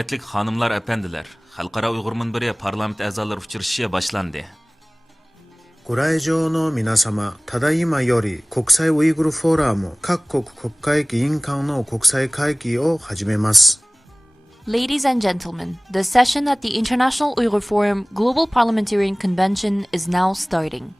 Hürmetlik hanımlar, efendiler, Xalqara Uyghur Munberi parlament a'zolari uchrashishi boshlandi. ご来場の皆様、ただいまより国際ウイグルフォーラム各国国会議員間の国際会議を始めます。 Ladies and gentlemen, the session at the International Uyghur Forum Global Parliamentarian Convention is now starting.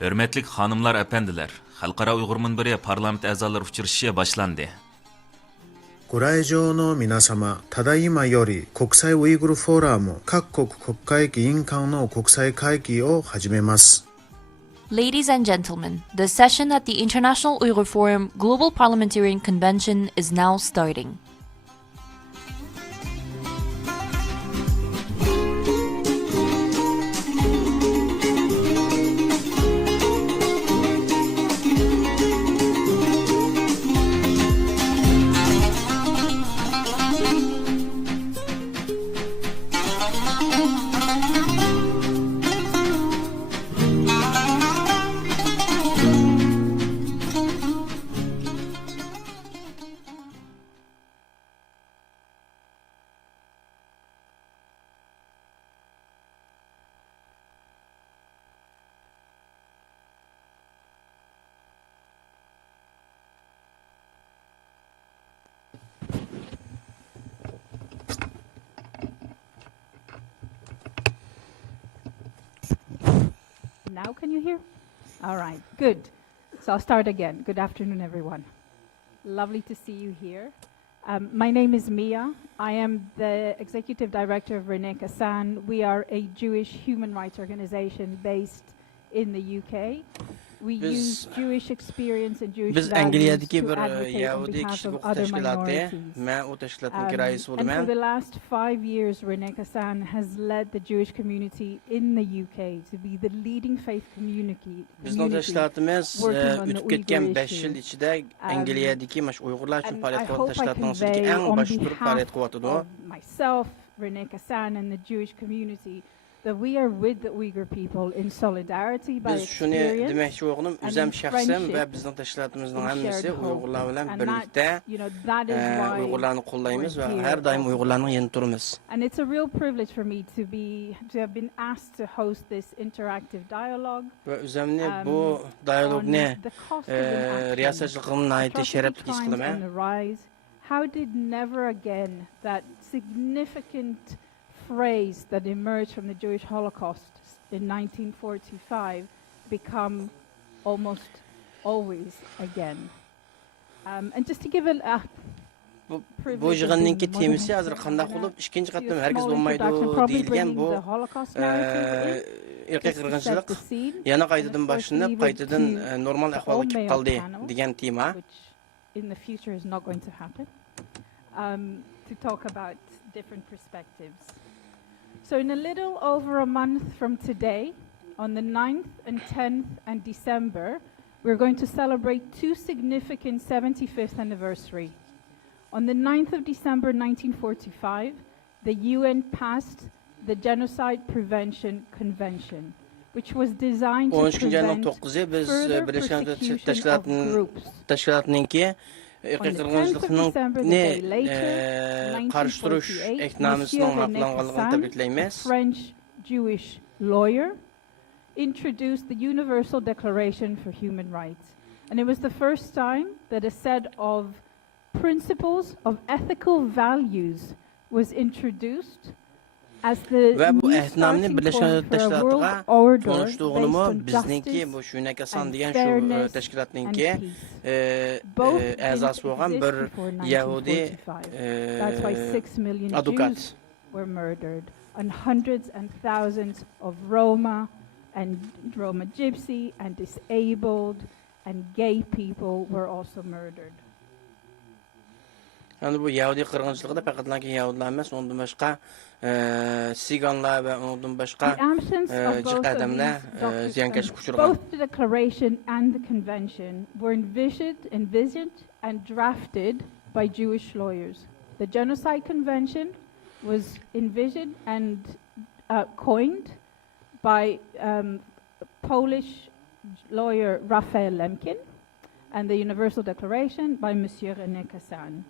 Hürmetlik hanımlar, efendiler, Xalqara Uyghur Munberi parlament a'zolari uchrashishi boshlandi. ご来場の皆様、ただいまより国際ウイグルフォーラム各国国会議員間の国際会議を始めます。 Ladies and gentlemen, the session at the International Uyghur Forum Global Parliamentarian Convention is now starting. Now can you hear? All right, good. So I'll start again. Good afternoon, everyone. Lovely to see you here. My name is Mia. I am the Executive Director of Renee Kassan. We are a Jewish human rights organization based in the UK. We use Jewish experience and Jewish values to advocate on behalf of other minorities. And for the last 5 years, Renee Kassan has led the Jewish community in the UK to be the leading faith community working on the Uyghur issue. And I hope I convey on behalf of myself, Renee Kassan, and the Jewish community that we are with the Uyghur people in solidarity by experience and in friendship and shared hope. And that is why we're here. And it's a real privilege for me to have been asked to host this interactive dialogue on the cost of inaction, atrocity crimes on the rise. How did never again that significant phrase that emerged from the Jewish Holocaust in 1945 become almost always again. And just to give a bu jig'inninki temisi hozir qanday bo'lib ikkinchi qatam hargiz bo'lmaydi deyilgan bu irqiy qirg'inchilik yana qaytadan boshlanib qaytadan normal ahvolga kelib qoldi degan tema. In the future is not going to happen. To talk about different perspectives. So in a little over a month from today, on the 9th and 10th and December, we're going to celebrate two significant 75th anniversary. On the 9th of December 1945, the UN passed the Genocide Prevention Convention, which was designed to prevent further persecution of groups. irqiy qirg'inchilikni qarshi turish ehtnomasining ma'qullanganligini tabriklaymiz. French Jewish lawyer introduced the Universal Declaration for Human Rights, and it was the first time that a set of principles of ethical values was introduced as the new starting point for a world order based on justice and fairness and peace. Both before 1945. That's why 6 million Jews were murdered, and hundreds and thousands of Roma and Roma Gypsy and disabled and gay people were also murdered. Yani bu Yahudi qırğınçılığı da faqatlanki Yahudilar emas, ondan başqa siganlar ve ondan başqa adamlar ziyankeşlik uçurgan. Both the declaration and the convention were envisioned and drafted by Jewish lawyers. The Genocide Convention was envisioned and coined by Polish lawyer Raphael Lemkin, and the Universal Declaration by Monsieur René Kassan.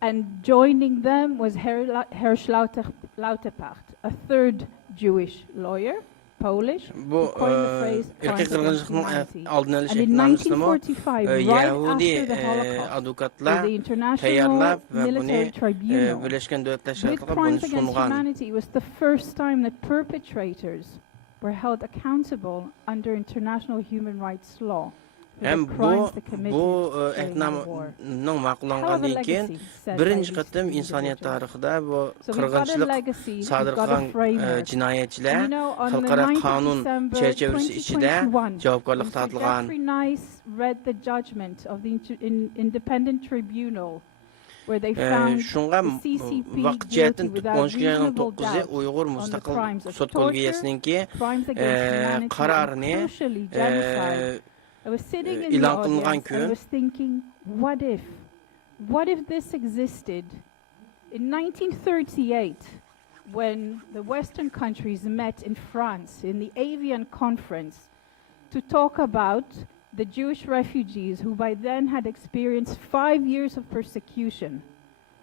And joining them was Hersch Lauterpacht, a third Jewish lawyer, Polish, who coined the phrase crimes against humanity. And in 1945, right after the Holocaust, the International Military Tribunal with crimes against humanity, it was the first time that perpetrators were held accountable under international human rights law. Hem bu etnamның maqullanğandan keyin birinci qatım insaniyet tarixida bu qırğınçılıq sadır qılğan cinayetçiler xalqara qanun çerçevesi içinde javobgarlık tortilgan. Read the judgment of the independent tribunal where they found the CCP guilty without reasonable doubt Uyghur on the Mustaqil crimes of Sot torture, Kolgiyesininki crimes against humanity, and qararını crucially genocide. I was sitting in the audience and I was thinking, what if this existed in 1938 when the Western countries met in France in the Avian Conference to talk about the Jewish refugees who by then had experienced 5 years of persecution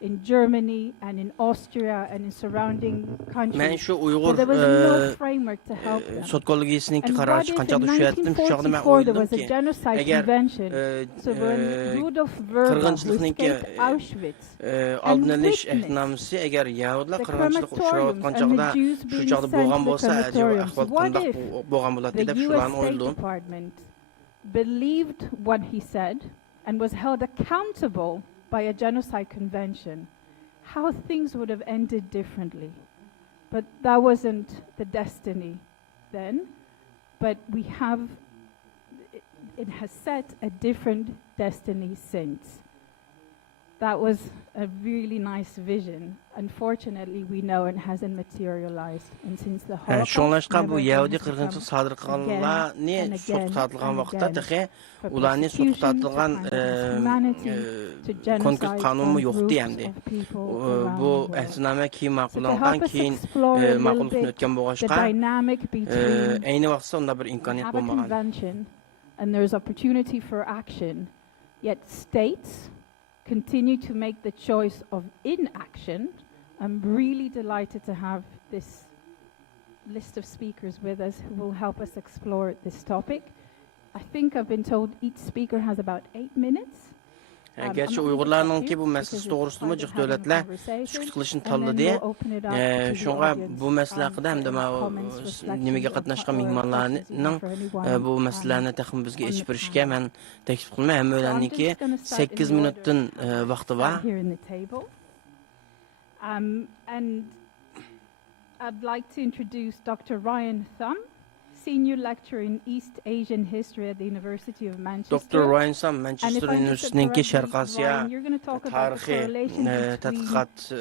in Germany and in Austria and in surrounding countries. Men şu Uyghur there was no framework to help them. Sot Kolgiyesininki qararı chiqqancha düşüyatdim. Şu chog'da men There was a o'yladim ki genocide convention. So when Rudolf Verba escaped Auschwitz aldın elish ehtinomusi agar Yahudlar qirg'inchilikqa uchrayotgan chog'da shu chog'da bo'lgan bo'lsa ahvol qanday bo'lgan bo'ladi deb shularni o'yladim. Believed what he said and was held accountable by a genocide convention, how things would have ended differently. But that wasn't the destiny then. But it has set a different destiny since. That was a really nice vision. Unfortunately, we know it hasn't materialized. And since the Holocaust Şoňlaşqa bu never Yahudi comes to qirg'inchilik come sodir qilganlarni again and sudga tortilgan again vaqtda and tehi for ularni sudga persecution, to tortilgan humanity, to konkret genocide qonunmi on yo'qdi groups endi. of people Bu around the world. ehtinoma keyin So to ma'qullangan, help us keyin explore a little ma'qullikni bit o'tgan the bo'lg'achqa dynamic between ayni vaqtda unda bir imkoniyat have a bo'lmagan. convention and there's opportunity for action, yet states continue to make the choice of inaction. I'm really delighted to have this list of speakers with us who will help us explore this topic. I think I've been told each speaker has about 8 minutes. Gerçi Uygurlarnınki bu meselesi doğrusunda cık devletler sükut kılışını tanıdı. Şoňa bu mesele haqida hem de nimege qatnaşkan mihmanlarning bu meselelerini tekim bizge içip berişke men teklif kılma hem öylendiki 8 minutdan vaqti var. And I'd like to introduce Dr. Ryan Thum, Senior Lecturer in East Asian History at the University of Manchester. Dr. Ryan Thum, Manchester University'ninki Şarq Asiya tarixi tadqiqat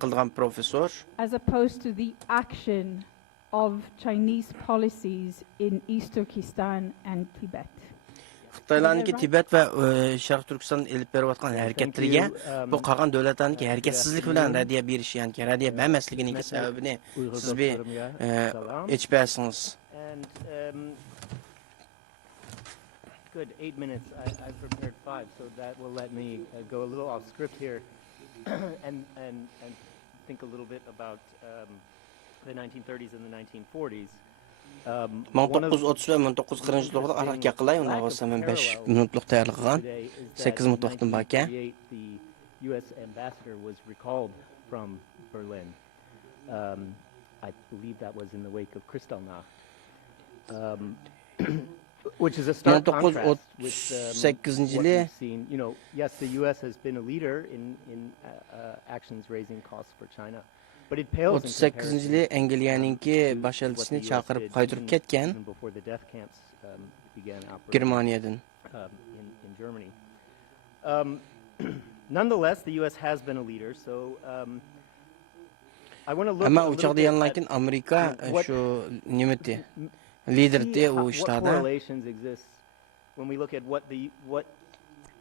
qilgan professor. As opposed to the action of Chinese policies in East Turkestan and Tibet. Xitoylarniki Tibet va Sharq Turkiston elib berayotgan harakatlarga bu qolgan davlatlarniki harakatsizlik bilan radiya berish, ya'ni radiya bermasligining sababini siz bir aytib bersangiz. Good, 8 minutes. I prepared 5, so that will let me go a little off script here and think a little bit about the 1930s and the 1940s. 1930 ve 1940 yıllarda arak yakılay, ona olsa men 5 minutluk tayarlıqan, 8 minut vaqtim var ekan. The U.S. ambassador was recalled from Berlin. I believe that was in the wake of Kristallnacht, which is a stark contrast with what we've seen. You know, yes, the U.S. has been a leader in actions raising costs for China. 38-yili Angliyaninki baş elchisini chaqirib qaytirib ketgan Germaniyadan. In Germany. Nonetheless, the U.S. has been a leader, so I want to look. Ama uçaqda yanlarken Amerika şu nimeti liderdi o işlarda. Correlations exist when we look at what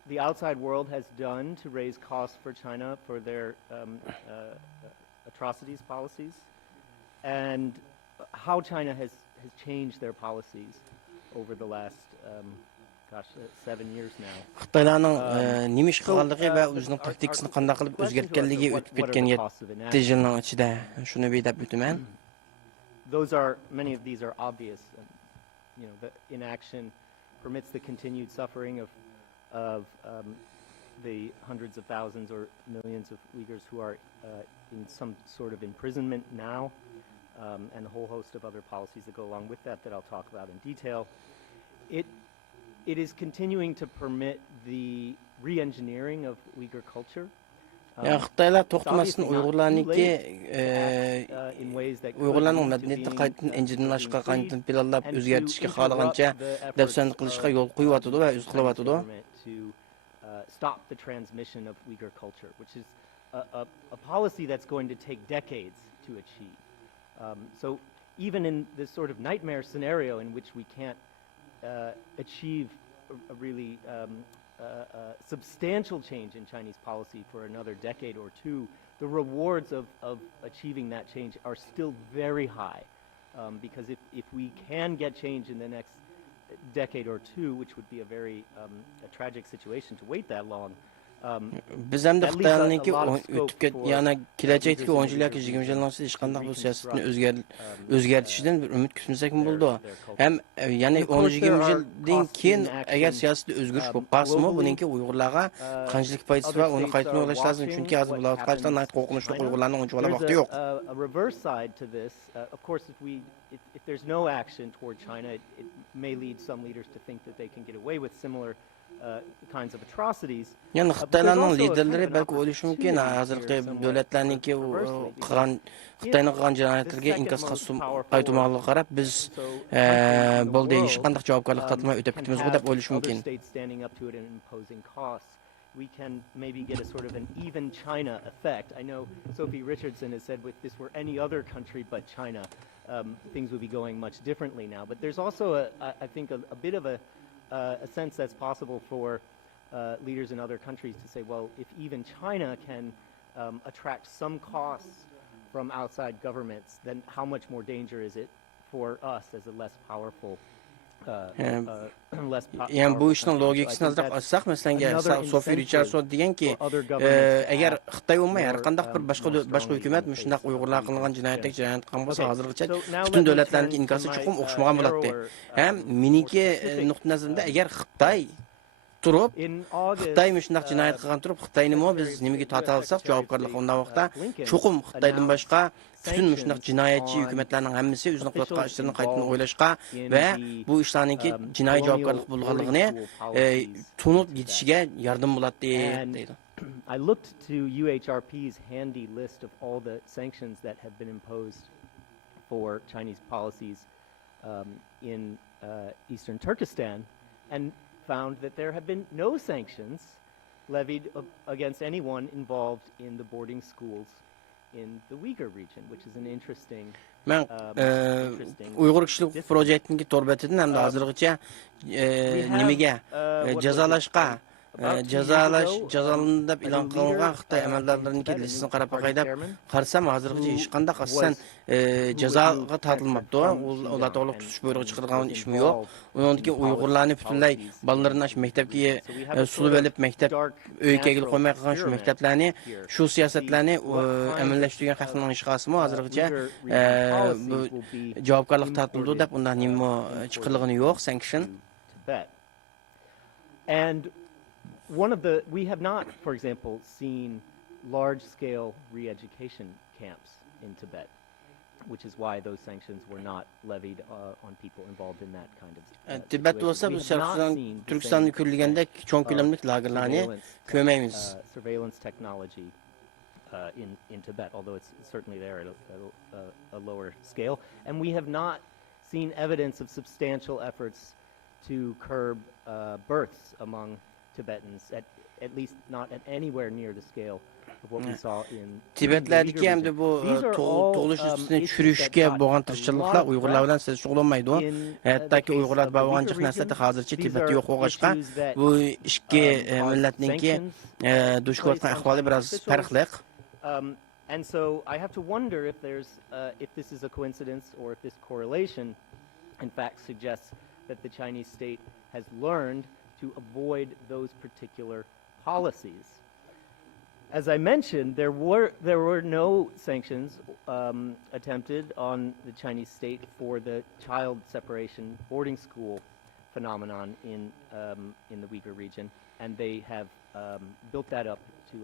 the outside world has done to raise costs for China for their atrocities policies, and how China has changed their policies over the last 7 years now. Xitoylarning nima ish qilganligi va o'zining taktikasini qanday qilib o'zgartganligi o'tib ketgan 7 yilning ichida shuni bedab o'taman. Many of these are obvious. You know, the inaction permits the continued suffering of the hundreds of thousands or millions of Uyghurs who are in some sort of imprisonment now. and a whole host of other policies that go along with that that I'll talk about in detail. It is continuing to permit the re-engineering of Uyghur culture. Xitaylar to'xtamasdan Uyg'urlarniki Uyg'urlarning madaniyatini qaytadan enjinlashga, qaytadan planlab o'zgartirishga xohlagancha dafsan qilishga yo'l qo'yyapti va o'z qilyapti. Stop the transmission of Uyghur culture, which is a policy that's going to take decades to achieve. So even in this sort of nightmare scenario in which we can't achieve a really substantial change in Chinese policy for another decade or two, the rewards of achieving that change are still very high. Because if we can get change in the next decade or two, which would be a very a tragic situation to wait that long, biz ham Xitoylarniki yana kelajakdagi 10 yil yoki 20 yildan hech qanday bu siyosatni o'zgartishidan bir umid kutmasak bo'ldi. Ham ya'ni 10-20 yildan keyin agar siyosatda o'zgarish bo'lib qolsa-mu, buningki Uyg'urlarga qanchalik foydasi va uni qayta o'ylash lozim. Chunki hozir bular qachon nayt qo'rqinchli Uyg'urlarning unchalik vaqti yo'q. A reverse side to this, of course, if there's no action toward China, it may lead some leaders to think that they can get away with similar kinds of atrocities. Yani Xitoylarning liderlari balki o'ylashi mumkin, hozirgi davlatlarningki qilgan Xitoyning qilgan jinoyatlarga inkos qaytarmoqligiga qarab biz bo'ldi hech qanday javobgarlik tortmay o'tib ketamiz deb o'ylashi mumkin. We can maybe get a sort of an even China effect. I know Sophie Richardson has said if this were any other country but China, things would be going much differently now. But there's also, I think, a bit of a sense that's possible for leaders in other countries to say, well, if even China can attract some costs from outside governments, then how much more danger is it for us as a less powerful yani bu ishning logikasini azroq olsak, masalan, Sophie Richardson deganki, agar Xitoy bo'lmay har qanday bir boshqa hukumat shunday Uyg'urlar qilgan jinoyat qilgan bo'lsa, hozirgacha butun davlatlarning inkosi chuqur o'xshamagan bo'ladi. Ham meniki nuqta nazarimda agar Xitoy turib, Xitoy shunday jinoyat qilgan turib, Xitoyni biz nimaga torta olsak, javobgarlik undan vaqtda chuqur Xitoydan boshqa bütün shunday jinoyatchi hukumatlarning hammasi o'zini qilayotgan ishlarini qaytadan o'ylashga va bu ishlarningki jinoiy javobgarlik bo'lganligini tunib yetishiga yordam bo'ladi deydi. I looked to UHRP's handy list of all the sanctions that have been imposed for Chinese policies in eastern Turkestan and found that there have been no sanctions levied against anyone involved in the boarding schools in the Uyghur region, which is an interesting. Men Uyg'ur kishilik projektining to'rbatidan ham hozirgacha nimaga jazolashga jazolanib e'lon qilingan Xitoy amaldorlarining listini qarab qo'ydab qarsam hozirgacha hech qanday asosan jazoga tortilmabdi. Ular to'liq tutish buyrug'i chiqargan ishmi yo'q. Uningki Uyg'urlarni butunlay bolalarini maktabga sulib olib maktab uyga kelib qo'ymay qolgan shu maktablarni shu siyosatlarni amallashtirgan haqning ishqasimi hozirgacha bu javobgarlik tortildi deb undan nima chiqilgani yo'q sanction. And we have not, for example, seen large-scale re-education camps in Tibet, which is why those sanctions were not levied on people involved in that kind of Tibet olsa bu Sharqdan Turkistonga ko'rilganda cho'ng ko'lamli lagerlarni ko'rmaymiz. Surveillance technology in Tibet, although it's certainly there at a lower scale, and we have not seen evidence of substantial efforts to curb births among Tibetans, at least not at anywhere near the scale of what we saw in Tibetlardagi hamda bu tug'ilish ustini tushirishga bo'lgan tirishchiliklar Uyg'urlar bilan siz shug'ullanmaydi. Hattoki Uyg'urlar bo'lgan jiq narsada hozircha Tibetda yo'q bo'lg'achqa bu ikki millatningki duch ko'rgan ahvoli biroz farqli. And so I have to wonder if this is a coincidence or if this correlation in fact suggests that the Chinese state has learned to avoid those particular policies. As I mentioned, there were no sanctions attempted on the Chinese state for the child separation boarding school phenomenon in the Uyghur region, and they have built that up to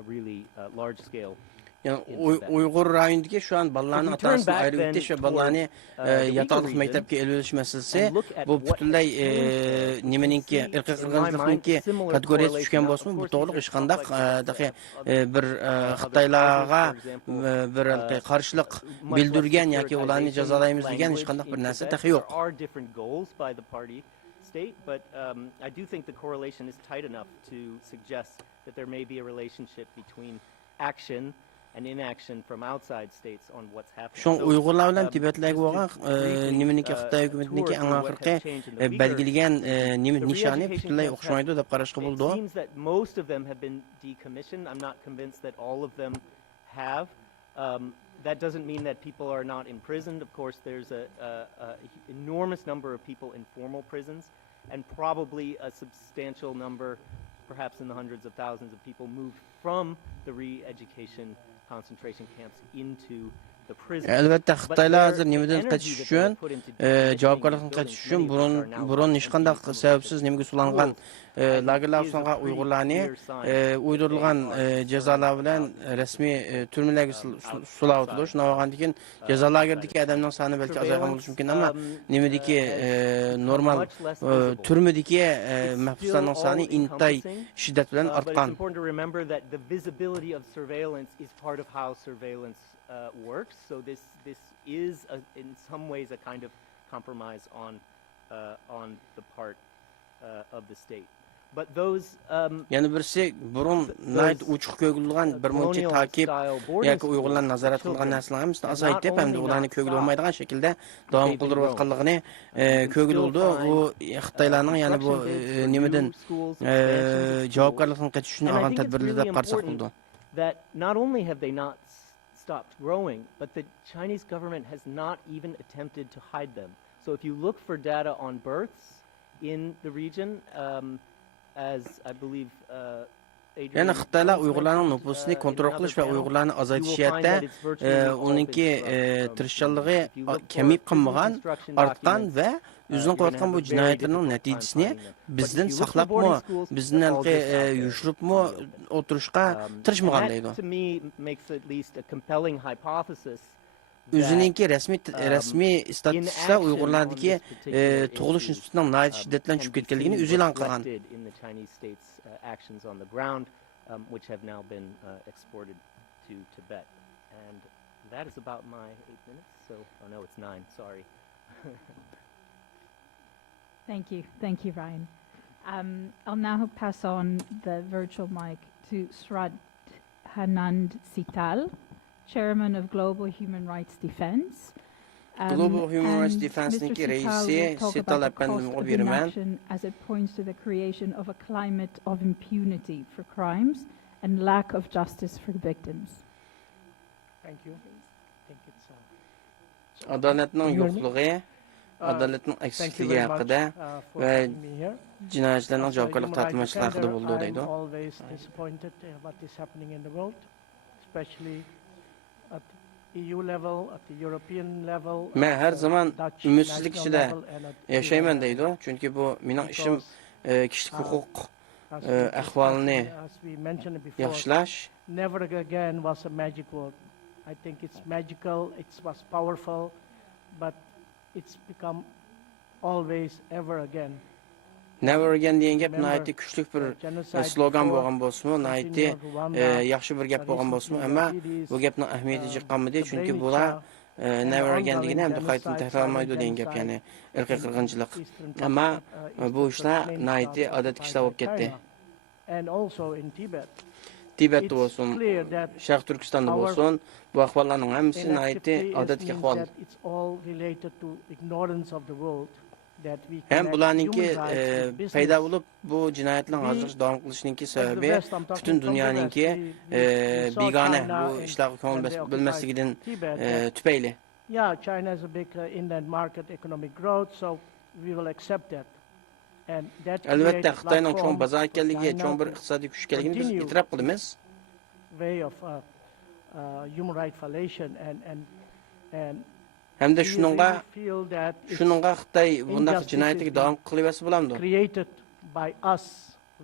a really large scale. Yani Uyghur rayonundaki şu an ballarını atasını ayrı itiş ve ballarını yataklık mektepke elveliş meselesi bu bütünley nimeninki irqi qırğınçılıkninki kategoriyası düşken bolsun bu to'g'riliq hech qanday bir Xitoylarga bir qarşılık bildirgen yoki ularni jazolaymiz degan hech qanday bir narsa taxi yo'q. State, but I do think the correlation is tight enough to suggest that there may be a relationship between action and inaction from outside states on what's happening. Şoň Uygurlar bilen Tibetlerge bolgan nimeniki Xitoy hökümetininkki aň ahyrky belgilegen nişany bütünley okşamaydy dep garaşga boldy. It seems that most of them have been decommissioned. I'm not convinced that all of them have. That doesn't mean that people are not imprisoned. Of course, there's an enormous number of people in formal prisons, and probably a substantial number, perhaps in the hundreds of thousands of people, moved from the re-education concentration camps into the prisons. Elbette Xitoylar hazır nimeden kaçış üçün, javobgarlıkdan kaçış üçün burun hech qanday sebepsiz nimge sulangan lagerlar sulangan Uygurlarni uydurulgan cezalar bilen resmi türmelerge sulawatydy. Şuna bolgandan cezalagerdeki adamның sany belki azaygan boluş mümkin ama nimedeki normal türmedeki mahpuslarның sany intay şiddet bilen artgan. It's important to remember that the visibility of surveillance is part of how surveillance works. So this is in some ways a kind of compromise on the part of the state. But those yani birisi burun nayt uçuq kögülgän bir muncha takip yoki Uygurlar nazorat qilgan narsalar hamısını azaytib hamda ularni kögül olmaydigan şekilde davam qildırıp atqanlygını kögül oldu. Bu Xitoylarning yani bu nimeden javobgarlykdan kaçış üçün algan tedbirleri dep qarsak boldu. That not only have they not stopped growing, but the Chinese government has not even attempted to hide them. So if you look for data on births in the region, as I believe yani Xitoylar Uygurlarning nüfusini kontrol qilish va Uygurlarni azaytishda onunki tirishchanligi kemiyip qilmagan, artgan va o'zining qilayotgan bu jinoyatlarning natijasini bizdan saqlabmi, bizni yushiribmi o'tirishga tirishmagan deydi. Özününki resmi statusda Uygurlardaki tug'ilish nisbatining nayt shiddatlan tushib ketganligini o'zi e'lon qilgan. Which have now been exported to Tibet. And that is about my 8 minutes. So, oh no, it's 9, sorry. Thank you, Ryan. I'll now pass on the virtual mic to Sradhanand Sital, Chairman of Global Human Rights Defense. Global Human Rights Defense'ninki reisi Sital efendim o birimen. As it points to the creation of a climate of impunity for crimes and lack of justice for victims. Thank you. I think it's Adaletning yo'qligi, adaletning eksikliği haqida va jinoyatchilarning javobgarlikka tortilmasligi haqida bo'ldi deydi. I'm always disappointed what is happening in the world, especially at EU level, at the European level. Men her zaman ümitsizlik ichida yashayman deydi. Chunki bu mening ishim kishilik huquq ahvolini yaxshilash. Never again was a magic word. I think it's magical, it was powerful, but it's become always ever again. Never again degan gap nihoyatda kuchli bir slogan bo'lgan bo'lsa-mu, nihoyatda yaxshi bir gap bo'lgan bo'lsa-mu, ammo bu gapning ahamiyati chiqqanmidi, chunki bular never again degani ham qaytadan takrorlanmaydi degan gap, ya'ni irqiy qirg'inchilik. Ammo bu ishlar nihoyatda odatga ishlar bo'lib ketdi. And also in Tibet. Tibetda bo'lsin, Sharq Turkistonda bo'lsin, bu ahvollarning hammasi nihoyatda odatga ahvol. It's all related to ignorance of the world. Hem bularninki paydo bo'lib bu jinoyatlarning hozir davom qilishininki sababi butun dunyoninki begona bu ishlarga ko'ngil bilmasligidan tufayli. Yeah, China has a big inland market economic growth, so we will accept that. And that albatta Xitoyning cho'ng bozor ekanligi, cho'ng bir iqtisodiy kuch ekanligini biz e'tirof qilamiz. Way of human rights violation and hamda shuningga Xitoy bunday jinoyatga davom qilaversa bo'lamdi. Created by us,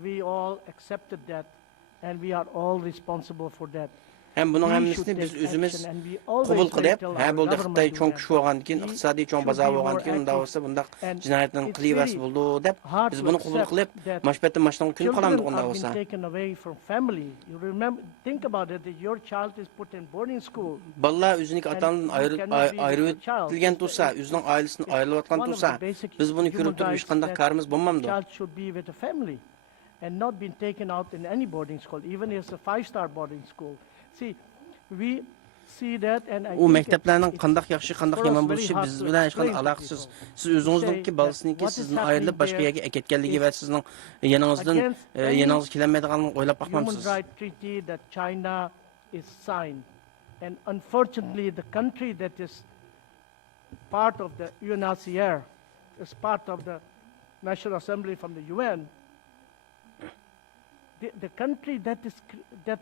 we all accepted that and we are all responsible for that. Hem bunun hemmisini biz özümüz qabul qilib, ha bo'ldi Xitoy cho'ng kuch bo'lgandan keyin, iqtisodiy cho'ng bozor bo'lgandan keyin, unda bo'lsa bundaq jinoyatning qilyapsi bo'ldi deb biz buni qabul qilib, mashbatdan mashdan kun qolamiz unda bo'lsa. Balla o'zining otadan ayrilgan tursa, o'zining oilasidan ayrilayotgan tursa, biz buni ko'rib turib hech qanday qarimiz bo'lmamdi. And not been taken out in any boarding school, even if it's a 5-star boarding school. See, we see that, and I u maktablarning qandaq yaxshi, qandaq yomon bo'lishi biz bilan hech qanday aloqasiz. Siz o'zingizningki bolasiniki sizdan ayrilib boshqa yerga ketganligi va sizning yaningizdan yaningizga kelmaydiganini o'ylab boqmamsiz. Human Rights Treaty that China is signed, and unfortunately the country that is part of the UNHCR, is part of the National Assembly from the UN, the country that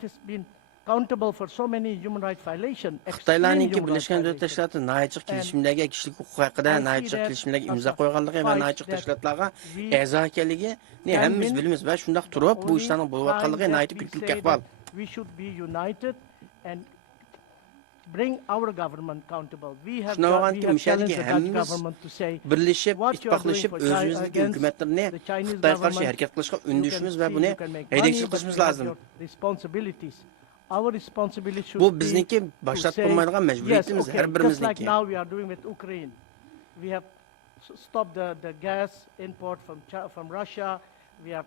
has been accountable for so many human rights violations. Xitoylarninki Birleşken Devletler Teşkilatı nayçıq kelişimlərə kişilik hüquq haqqında nayçıq kelişimlərə imza qoyğanlığı və nayçıq təşkilatlara əza ekanligi həmmimiz bilimiz və şundaq turub bu işlərin bo'lib atqanlığı nayçıq kültürlük əhval. We should be united and bring our government accountable. We have challenged the Dutch government to say birleşib, ittifaqlaşıb özümüzdəki hökumətlərini Xitayğa qarşı hərəkət qilishqa ündüşümüz və bunu həydəkçilik qilishimiz lazım. Bu bizniki başlatıb olmaydigan məcburiyyətimiz, hər birimizniki. Now we are doing with Ukraine. We have stopped the gas import from Russia.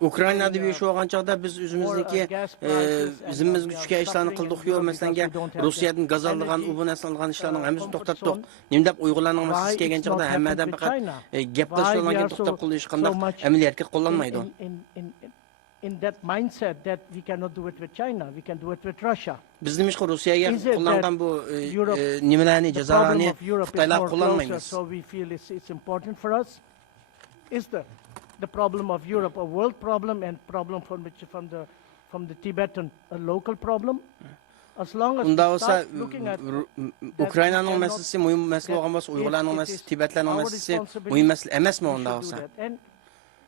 Ukraynada bir iş olğan çağda biz özümüzdeki bizimiz güçkə işlərini qıldıq yox. Məsələn, Rusiyadan qaz aldığan, bu nəsəlğan işlərini həmimiz toxtatdıq. Nimdəb Uyğurlarning məsələsi kelgan çağda həmmədən faqat gap qilishlarga toxtab qo'yish qandaq əməli hərəkət qo'llanmaydı. In that mindset that we cannot do it with China, we can do it with Russia. Biz demiş ki Rusiyaga qo'llangan bu nimalarni jazolarni Xitoylar qo'llanmaymiz. So we feel it's important for us. Is the problem of Europe a world problem and problem from the Tibetan a local problem? As long as unda we olsa start looking at Ukraynaning meselesi mühim mesele olgan bolsa, Uyg'urlarning meselesi, Tibetlarning meselesi mühim mesele emasmi unda olsa?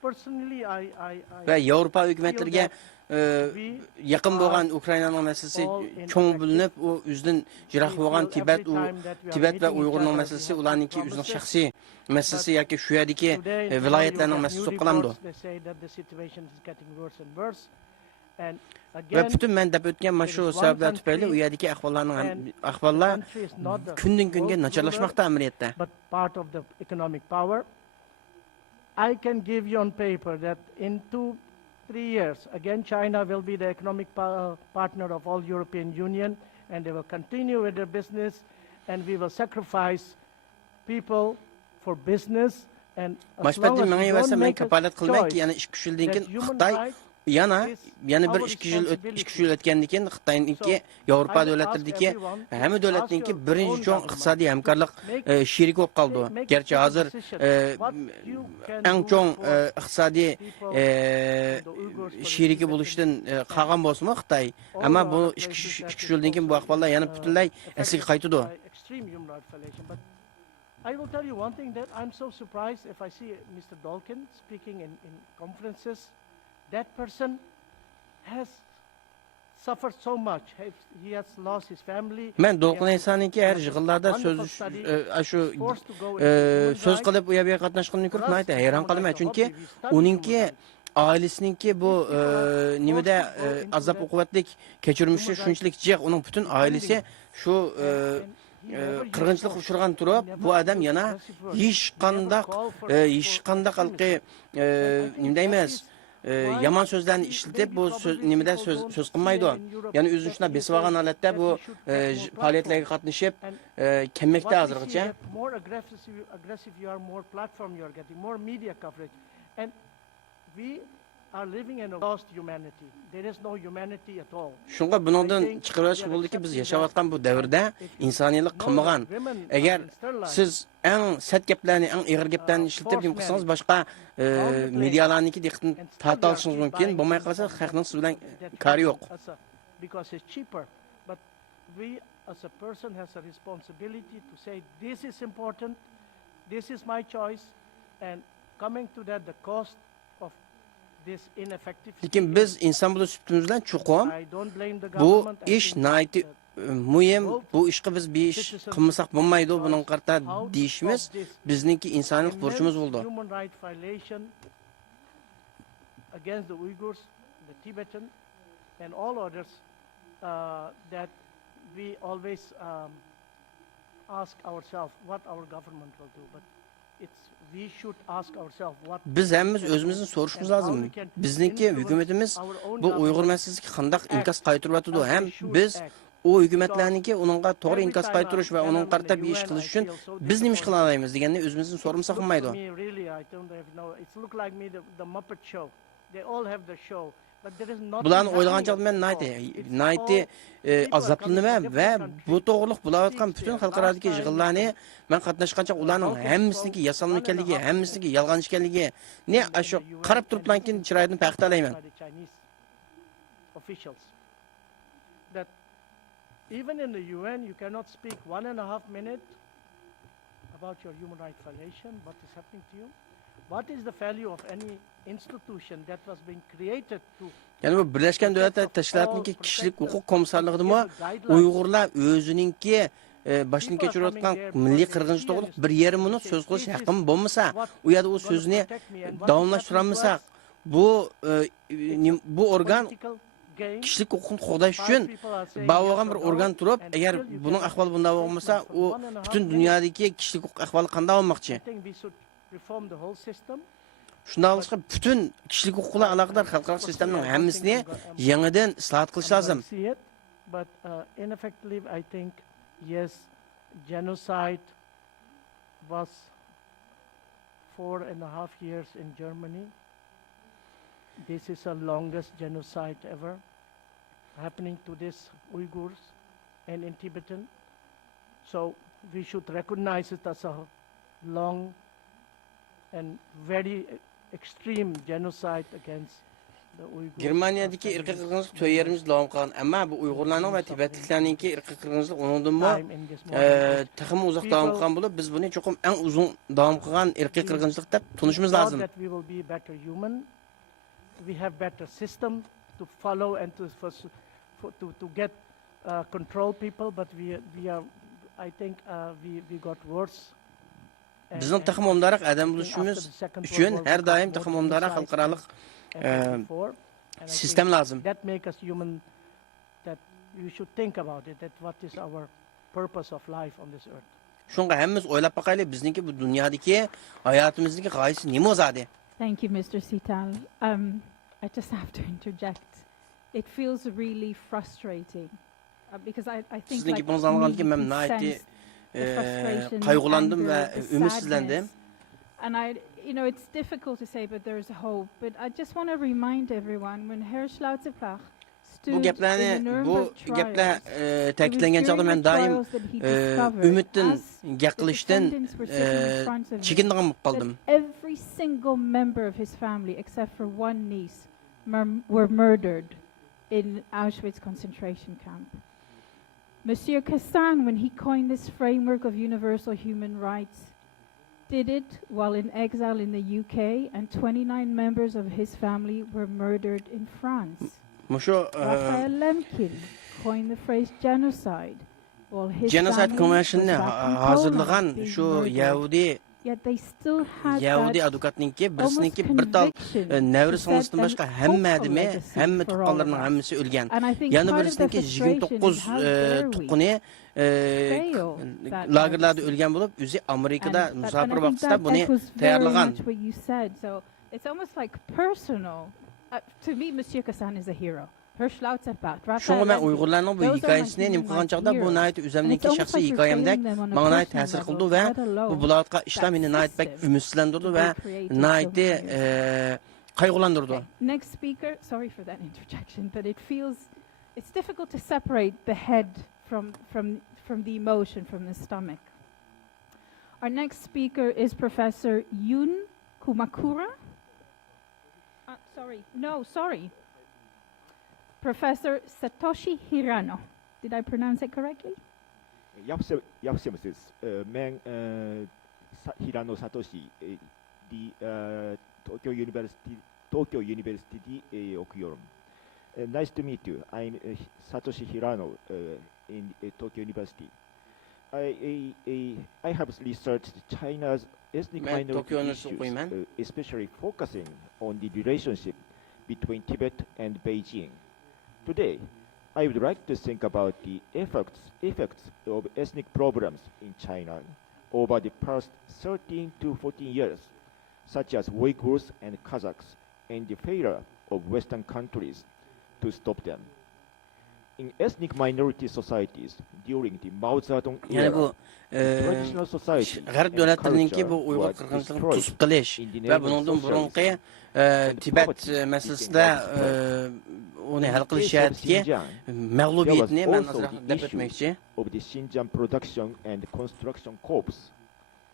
Personally, Ve Avrupa hükümetlerine yakın bo'lgan Ukraynaning meselesi cho'ng bilinib, u o'zidan yiroq bo'lgan Tibet va Uyg'urning meselesi ularningki o'zining shaxsiy meselesi yoki shu yerdagi viloyatlarning meselesi bo'lib qolamdi. Ve bütün men deb o'tgan mana shu sabablar tufayli u yerdagi ahvollar kundan kunga nacharlashmoqda amaliyotda. But part of the economic power. I can give you on paper that in 2-3 years, again, China will be the economic partner of all European Union, and they will continue with their business, and we will sacrifice people for business. And as long as we don't make a choice yana bir 2 yil o'tgandan keyin Xitoyniki Yevropa davlatlaridagi hamma davlatningki birinchi cho'ng iqtisodiy hamkorlik sherigi bo'lib qoldi. Gerçi hozir eng cho'ng iqtisodiy sherigi bo'lishdan qolgan bo'lsa-mu Xitoy, ammo bu 2 yildan keyin bu ahvollar yana butunlay asliga qaytadi. I will tell you one thing that I'm so surprised if I see Mr. Dolkin speaking in conferences. That person has suffered so much. He has lost his family. Men Dolqin insaniki her yig'inlarda söz qilib u yerga qatnashganini ko'rib aytdi. Hayron qolaman, chunki uningki ailesininki bu nimada azob uqubatlik kechirmishi shunchalik jiq, uning butun ailesi shu qirg'inchilik uchragan turib, bu odam yana hech qandaq xalqi nima deymiz, yaman sözlerini işletip bu nimada söz qilmaydi. Yani o'zini shuna besib olgan holatda bu faoliyatlarga qatnashib kelmoqda hozirgacha. More aggressive you are, more platform you are getting, more media coverage, and we are living in a lost humanity. There is no humanity at all. Shunga buningdan chiqarish bo'ldiki, biz yashayotgan bu davrda insoniylik qilmagan. Agar siz eng sat gaplarni, eng ig'ir gaplarni ishlatib qilsangiz, boshqa medialarniki diqqatini torta olishingiz mumkin. Bo'lmay qolsa, xalqning siz bilan kari yo'q. Because it's cheaper, but we as a person has a responsibility to say this is important, this is my choice, and coming to that the cost of Lekin biz inson bo'lib süptümüzden çoxum bu iş nayeti muhim bu ishga biz besh qilmasak bo'lmaydi, buning qarta deyishimiz bizningki insoniylik burchimiz bo'ldi. Human right violation against the Uyghurs, the Tibetan, and all others that we always ask ourselves what our government will do, but we should ask ourselves what biz hammamiz o'zimizni so'rashimiz lozim. Bizningki hukumatimiz bu Uyg'ur masalasiga qanday inkas qaytaryapti ham biz o hukumatlarniki uningga to'g'ri inkas qaytarish va uning qarta bir ish qilish uchun biz nima ish qila olamiz deganni o'zimizni so'ramasa qilmaydi. Bularni o'ylagancha men nayti azoblanaman va bu to'g'riliq bo'layotgan butun xalqarodagi yig'inlarni men qatnashgancha ularning hammasiniki yasalma ekanligi, hammasiniki yolg'on ekanligi ne shu qarab turiblankin chiroyini paxta olayman. Even in the UN, you cannot speak 1.5 minutes about your human rights violation, what is happening to you. What is the value of any institution that was being created to... Yani bu Birleşken Devletler Teşkilatı'nınki kişilik hukuk komisarlığı mı Uygurlar özününki başını geçiriyorken milli kırgınçlık bir yerim bunu söz kılıç hakkım bulmasa, o ya da o sözünü davamlaştıramasa bu organ kişilik hukukun qo'llash uchun bağlagan bir organ turib, eğer bunun ahvoli bunday bo'lmasa, o bütün dünyadaki kişilik hukuk ahvoli qanday olmoqchi? Shunday qilishga bütün kişilik hukukla aloqador xalqaro sistemning hammasini yangidan islohot qilish lozim. But ineffectively, I think, yes, genocide was 4.5 years in Germany. This is the longest genocide ever happening to these Uyghurs and in Tibetan. So we should recognize it as a long and very extreme genocide against the Uyghurs. Germaniyadagi irqiy qirg'inchilik 4 yerimiz davom qilgan, ammo bu Uyg'urlarning va Tibetliklarningki irqiy qirg'inchilik uningdanmi taxmi uzoq davom qilgan bo'lib, biz buni cho'qim eng uzun davom qilgan irqiy qirg'inchilik deb tunishimiz lozim. We have better system to follow and to get control people, but we are I think we got worse. Bizning taxim omdaroq adam bo'lishimiz uchun har doim taxim omdaroq xalqaro sistem lozim. That make us human, that you should think about it, that what is our purpose of life on this earth. Shunga hammamiz o'ylab baqaylik, bizningki bu dunyodagi hayotimizdagi g'oyasi nima o'zadi? Thank you, Mr. Sital. I just have to interject. It feels really frustrating because I think like me, you sense qayg'ulandim va ümidsizlandim. And it's difficult to say, but there's hope. But I just want to remind everyone when Herr Schlautzepach bu gaplar ta'kidlangan chog'da men doim umiddan gap qilishdan chekingan bo'lib qoldim. Every single member of his family except for one niece were murdered in Auschwitz concentration camp. Monsieur Cassan, when he coined this framework of universal human rights, did it while in exile in the UK, and 29 members of his family were murdered in France. Raphael Lemkin coined the phrase genocide while his Genocide Convention'ni hazırlagan şu Yahudi advokatninki birsiniki bir tal nevri sanısından başka hemme tuqqanlarının hemmesi ölgen. Yani birsiniki 29 tuqquni lagerlarda ölgen bulup, özü Amerika'da musafir vaxtında bunu tayarlagan. It's almost like personal. To me, Monsieur Cassan is a hero. Şoňa men Uygurlarning bu hikayesini nim qilgan çağda bu näýet üzemdeki şahsy hikayemdek maňa näýet täsir qildi we bu bulatga işler meni näýet bek ümidsizlendirdi we näýet qaygılandırdı. Next speaker, sorry for that interjection, but it's difficult to separate the head from the emotion, from the stomach. Our next speaker is Professor Yun Kumakura. Sorry. Professor Satoshi Hirano. Did I pronounce it correctly? Men Hirano Satoshi Tokyo University okuyorum. Nice to meet you. I'm Satoshi Hirano in Tokyo University. I have researched China's ethnic minority issues, especially focusing on the relationship between Tibet and Beijing. Today, I would like to think about the effects of ethnic problems in China over the past 13 to 14 years, such as Uyghurs and Kazakhs, and the failure of Western countries to stop them. In ethnic minority societies during the Mao Zedong era, traditional society G'arb davlatlarininki bu Uyg'ur qirg'inchiligini to'sib qilish va buningdan burunqi Tibet masalasida uni hal qilishayotgan mag'lubiyatni men deb etmoqchi. Of the Xinjiang production and construction corps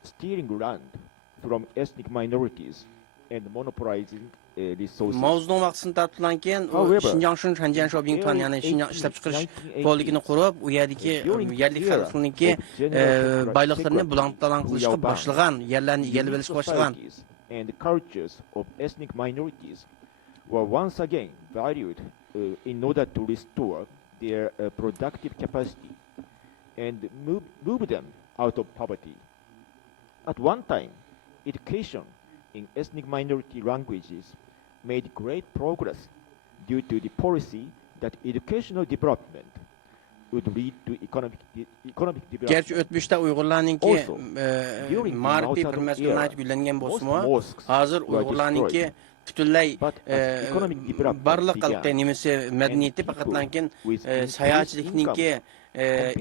stealing land from ethnic minorities and monopolizing resources. Mavzuning vaqtini tartibdan keyin Xinjiang Shenzhen Shopping Tuan, ya'ni Xinjiang ishlab chiqarish poligini qurib, u yerdagi yerlik xalqlarningki boyliqlarini bulant-talan qilishga boshlagan, yerlarni egallab olishga boshlagan. And cultures of ethnic minorities were once again valued in order to restore their productive capacity and move them out of poverty. At one time, education in ethnic minority languages made great progress due to the policy that educational development would lead to economic development. Gerçi o'tmishda Uyg'urlarninki ma'rifiy bir mas'uliyat gullangan bo'lsa-mu, hozir Uyg'urlarninki butunlay barliq xalqi nimasi madaniyati faqatlankin sayohatchilikninki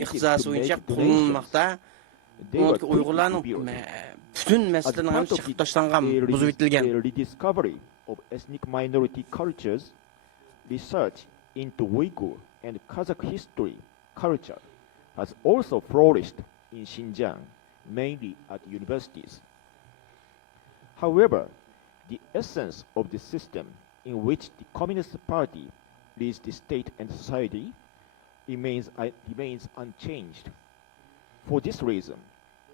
ixtisosi bo'yicha qo'llanmoqda. Uyg'urlarning bütün meselelerinin hepsi çıkıp taşlangan, buzub etilgen. Rediscovery of ethnic minority cultures, research into Uyghur and Kazakh history, culture has also flourished in Xinjiang, mainly at universities. However, the essence of the system in which the Communist Party leads the state and society remains unchanged. For this reason,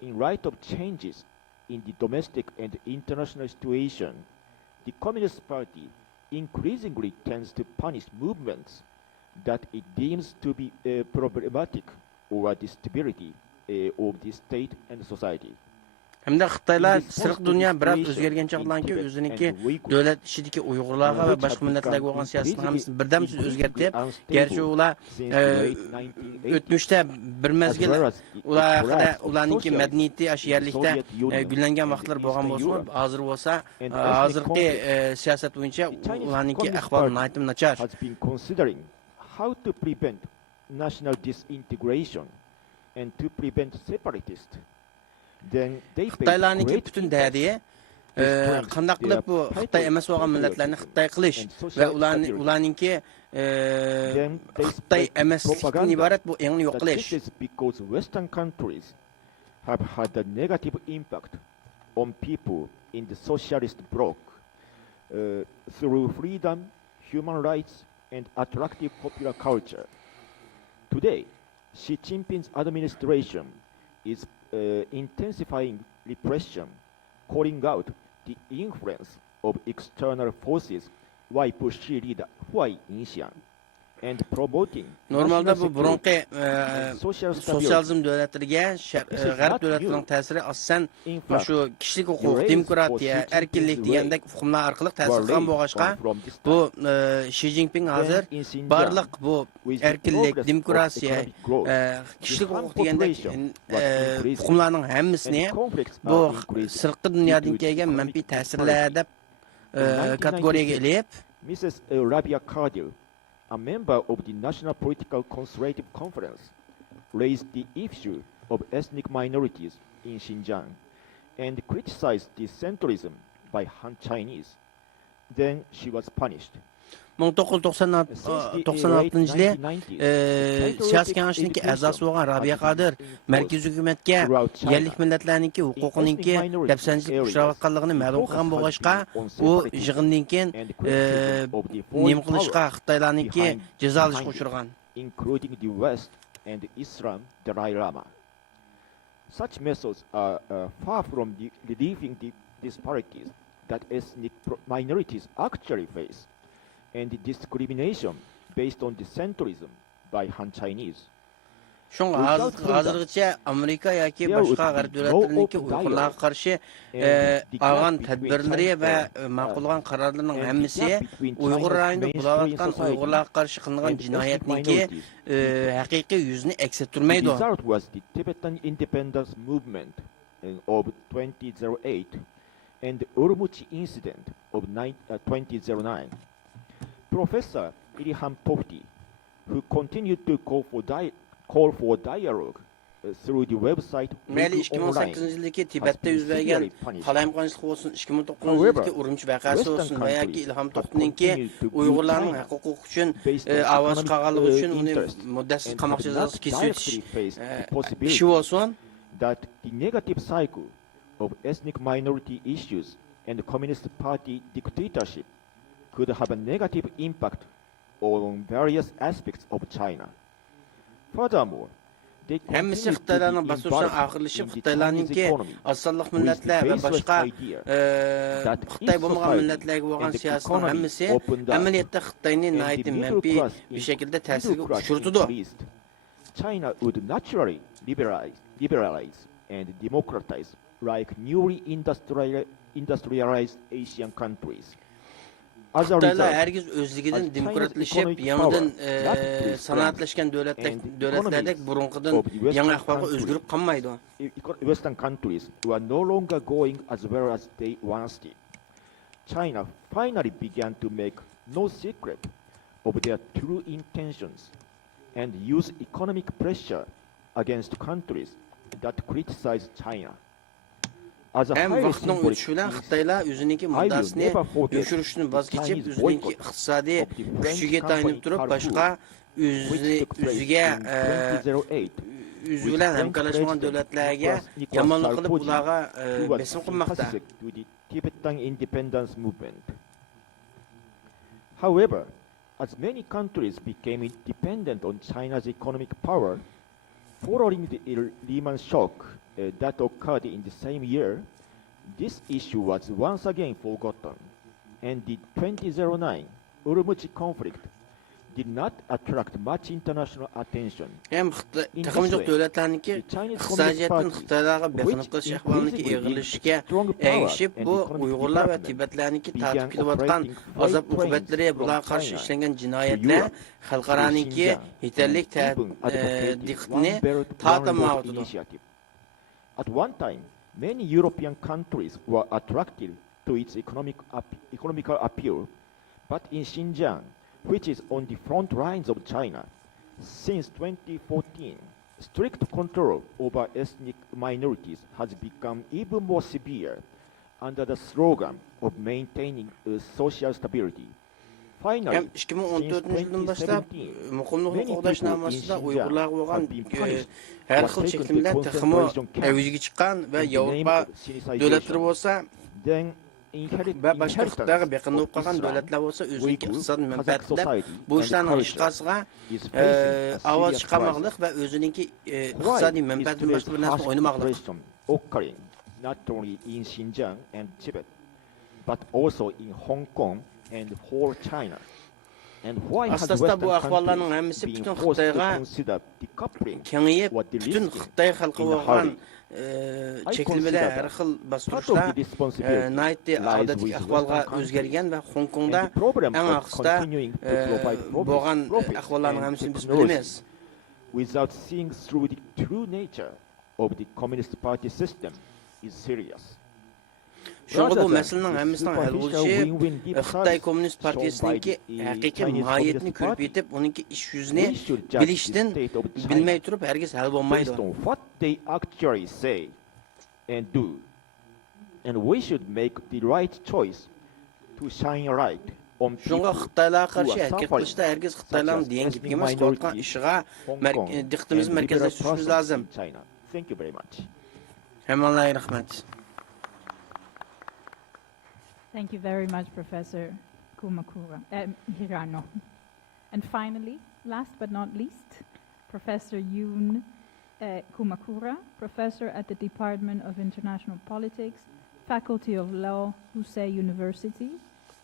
in light of changes in the domestic and international situation, the Communist Party increasingly tends to punish movements that it deems to be problematic or the stability of the state and society. Hamda Xitoylar sirq dunyo biroz o'zgargan chaqlanki o'zininki davlat ishidagi Uyg'urlarga va boshqa millatlarga bo'lgan siyosatni hammasini birdamsiz o'zgartib, garchi ular o'tmishda bir mezgil ularninki madaniyati ash yerlikda gullangan vaqtlar bo'lgan bo'lsa, hozir bo'lsa, hozirgi siyosat bo'yicha ularninki ahvoli nihoyatda nachar. Has been considering how to prevent national disintegration and to prevent separatists. Xitoylarninki butun da'diyi qandaq qilib bu Xitoy emas bo'lgan millatlarni Xitoy qilish va ularninki Xitoy emaslikdan iborat bu eng yo'q qilish. Because Western countries have had a negative impact on people in the socialist bloc through freedom, human rights, and attractive popular culture. Today, Xi Jinping's administration is intensifying repression, calling out the influence of external forces while pushing leader Huai Yinxiang and promoting normalda bu burunqi sotsializm davlatlariga g'arb davlatlarining ta'siri asosan shu kishilik huquq, demokratiya, erkinlik degandek hukmlar orqali ta'sir qilgan bo'lg'achqa bu Xi Jinping hozir barliq bu erkinlik, demokratiya, kishilik huquq degandek hukmlarning hammasini bu sirtqi dunyodan kelgan manfiy ta'sirlar deb kategoriyaga ilib Mrs. Rabia Kadil, a member of the National Political Consultative Conference, raised the issue of ethnic minorities in Xinjiang and criticized the centralism by Han Chinese. Then she was punished. 1996 yılı siyasi kengaşındaki a'zosi bo'lgan Rabia Qadir markaziy hukumatga yerlik millatlarninki huquqininki dafsanchilik uchrayotganligini ma'lum qilgan bo'lg'achqa u yig'indan keyin nima qilishga Xitoylarninki jazolashga uchragan, including the West and Islam Dalai Lama. Such methods are far from relieving the disparities that ethnic minorities actually face. and the discrimination based on the centrism by Han Chinese. Şoňa hazırgacha Amerika yoki boshqa g'arb davlatlarininki Uyg'urlarga qarshi algan tadbirlari va ma'qullagan qarorlarning hammasi Uyg'ur rayonida bo'layotgan Uyg'urlarga qarshi qilingan jinoyatniki haqiqiy yuzini aks ettirmaydi. The result was the Tibetan independence movement of 2008 and the Urumqi incident of 2009. Professor Ilham Tohti, who continued to call for dialogue through the website Mayli 2008-yildagi Tibetda yuz bergan qalamqonchilik bo'lsin, 2009-yildagi Urumchi vaqasi bo'lsin va yoki Ilham Tohtininki Uyg'urlarning huquqi uchun ovoz chiqarganligi uchun uni muddatsiz qamoq jazosi kesish ishi bo'lsin. That the negative cycle of ethnic minority issues and the Communist Party dictatorship could have a negative impact on various aspects of China. Furthermore, Hammasi Xitoylarning bosuvchidan oxirlashib, Xitoylarningki osonliq millatlar va boshqa Xitoy bo'lmagan millatlarga bo'lgan siyosatning hammasi amaliyotda Xitoyni nihoyatda manfiy bir shaklda ta'sirga uchratadi. China would naturally liberalize and democratize like newly industrialized Asian countries. Xitoylar hargiz o'zligidan demokratlashib, yangidan sanoatlashgan davlatlardek burunqidan yangi ahvolga o'zgarib qolmaydi. Western countries were no longer going as well as they once did. China finally began to make no secret of their true intentions and use economic pressure against countries that criticize China. Hem vaqtning o'tishi bilan Xitoylar o'zining muddasini yoshirishdan voz kechib, o'zining iqtisodiy kuchiga tayanib turib, boshqa o'ziga o'zi bilan hamkorlashgan davlatlarga yomonlik qilib, ularga besim qilmoqda. Tibetan independence movement. However, as many countries became dependent on China's economic power, following the Lehman shock that occurred in the same year, this issue was once again forgotten, and the 2009 Urumqi conflict did not attract much international attention. Hem taqimchiq davlatlarniki iqtisodiyotdan Xitoylarga beqinib qilish ahvolining eg'irlashiga ergishib, bu Uyg'urlar va Tibetlarniki tatib kelayotgan azob uqubatlari bularga qarshi ishlangan jinoyatlar xalqaroniki yetarli diqqatni tortmayotdi. At one time, many European countries were attracted to its economical appeal, but in Xinjiang, which is on the front lines of China, since 2014, strict control over ethnic minorities has become even more severe under the slogan of maintaining social stability. Finally, 2014-yildan boshlab muqimlik qo'g'dashnomasida Uyg'urlarga bo'lgan har xil cheklimlar texmo avjiga chiqqan va Yevropa davlatlari bo'lsa va boshqa Xitoyga beqinib qolgan davlatlar bo'lsa o'zining iqtisodiy manfaatlab bu ishlarning ishqasiga ovoz chiqarmoqlik va o'zining iqtisodiy manfaatini boshqa bir narsa o'ynamoqlik. Occurring not only in Xinjiang and Tibet, but also in Hong Kong and whole China. And why has bu ahvollarning hammasi butun Xitoyga kengayib, butun Xitoy xalqi bo'lgan cheklimada har xil bostirishlar nihoyatda odatiy ahvolga o'zgargan va Hong Kongda eng og'irda bo'lgan ahvollarning hammasini biz bilamiz. Without seeing through the true nature of the Communist Party system is serious. Şoňa bu meselenin hemmesining hal boluşy Xitoy Kommunist Partiyasynyňki haqiqiy mahiyetini körüp yetip, onunki iş yüzüni bilişden bilmey turup herkes hal bolmaydy. What they actually say and do, and we should make the right choice to shine light on people. Şoňa Xitoylarga qarşı hareket qilishda herkes Xitoylarning degan gepga emas, qo'ygan ishiga diqqatimizni markazlashtirishimiz lozim. Thank you very much. Hammalarga rahmat. Thank you very much, Professor Hirano. And finally, last but not least, Professor Yoon Kumakura, Professor at the Department of International Politics, Faculty of Law, Husei University,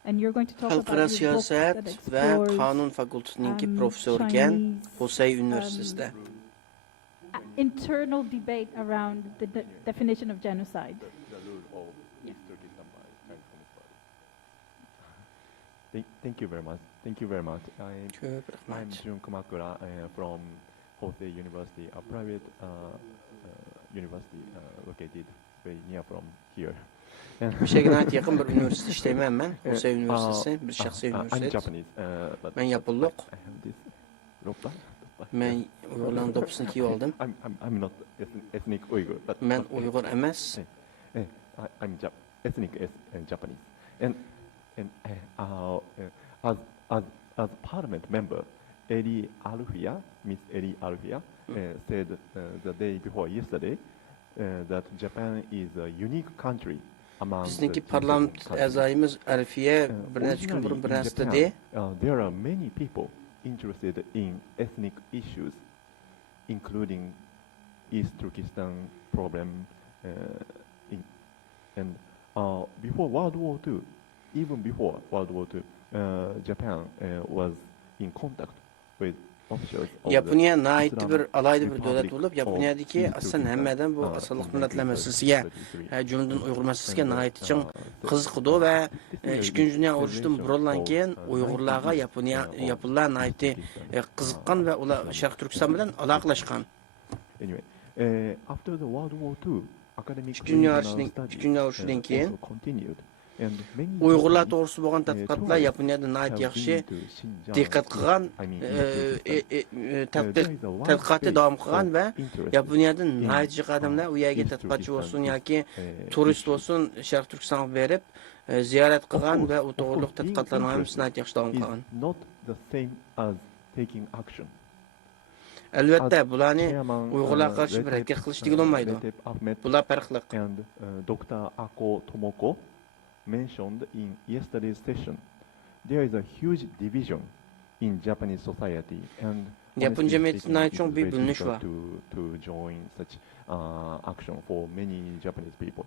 And you're going to talk Xalqaro about your book siyosat that va explores qonun fakultetininki professor ekan Hosey universitetida. Internal debate around the definition of genocide. Thank you very much. Thank you very much. Ko'p I'm rahmat. Jun Kumakura from Hosei University, a private university located very near from here. Mishagnaat yaqin bir universitet ishlayman men. Hosey universiteti, bir shaxsiy I'm universitet. Japanese, but Men yapınlıq. I have this roppa. Men Uyg'urlarning do'ppisini kiyib oldim. I'm not ethnic Uyghur, but Men Uyg'ur emas. I'm ethnic Japanese, and as parliament member, Miss Eli Alfia, said the day before yesterday that Japan is a unique country among Bizdeki the parlament countries. a'zoyimiz Arfiya bir necha kun burun bir narsa dedi. There are many people interested in ethnic issues, including East Turkestan problem, and before World War II, even before World War II, Japan was in contact with officials of Yaponiya the nait Islam bir alayda bir Republic davlat bo'lib, Yaponiyadagi of aslan East hammadan bu Turkestan, asalliq from millatlar 1933. masalasiga, jumladan Uyg'ur masalasiga nait uchun qiziqdi va Ikkinchi dunyo urushidan burundan keyin Uyg'urlarga Yaponlar naiti qiziqqan va ular Sharq Turkiston bilan aloqalashgan. Anyway, after the World War II, academic Ikkinchi regional studies dunyo urushidan keyin also continued, and many Uyg'urlar Japanese, to'g'risida bo'lgan tadqiqotlar Yaponiyada nait have yaxshi been to Xinjiang, diqqat qilgan, tadqiqotni davom qilgan va Yaponiyada nait odamlar u yerga tadqiqotchi bo'lsin yoki turist bo'lsin Sharq Turkistonga berib ziyorat qilgan va u to'g'riliq tadqiqotlarni hammasini nait yaxshi davom qilgan. is not the same as taking action. Albatta, bularni Uyg'urlar qarshi bir harakat qilish degan bo'lmaydi. Bular farqli. And Dr. Ako Tomoko mentioned in yesterday's session, there is a huge division in Japanese society, and Yapon honestly jamiyatida speaking, nait uchun it's very bo'linish difficult bor. to join such action for many Japanese people.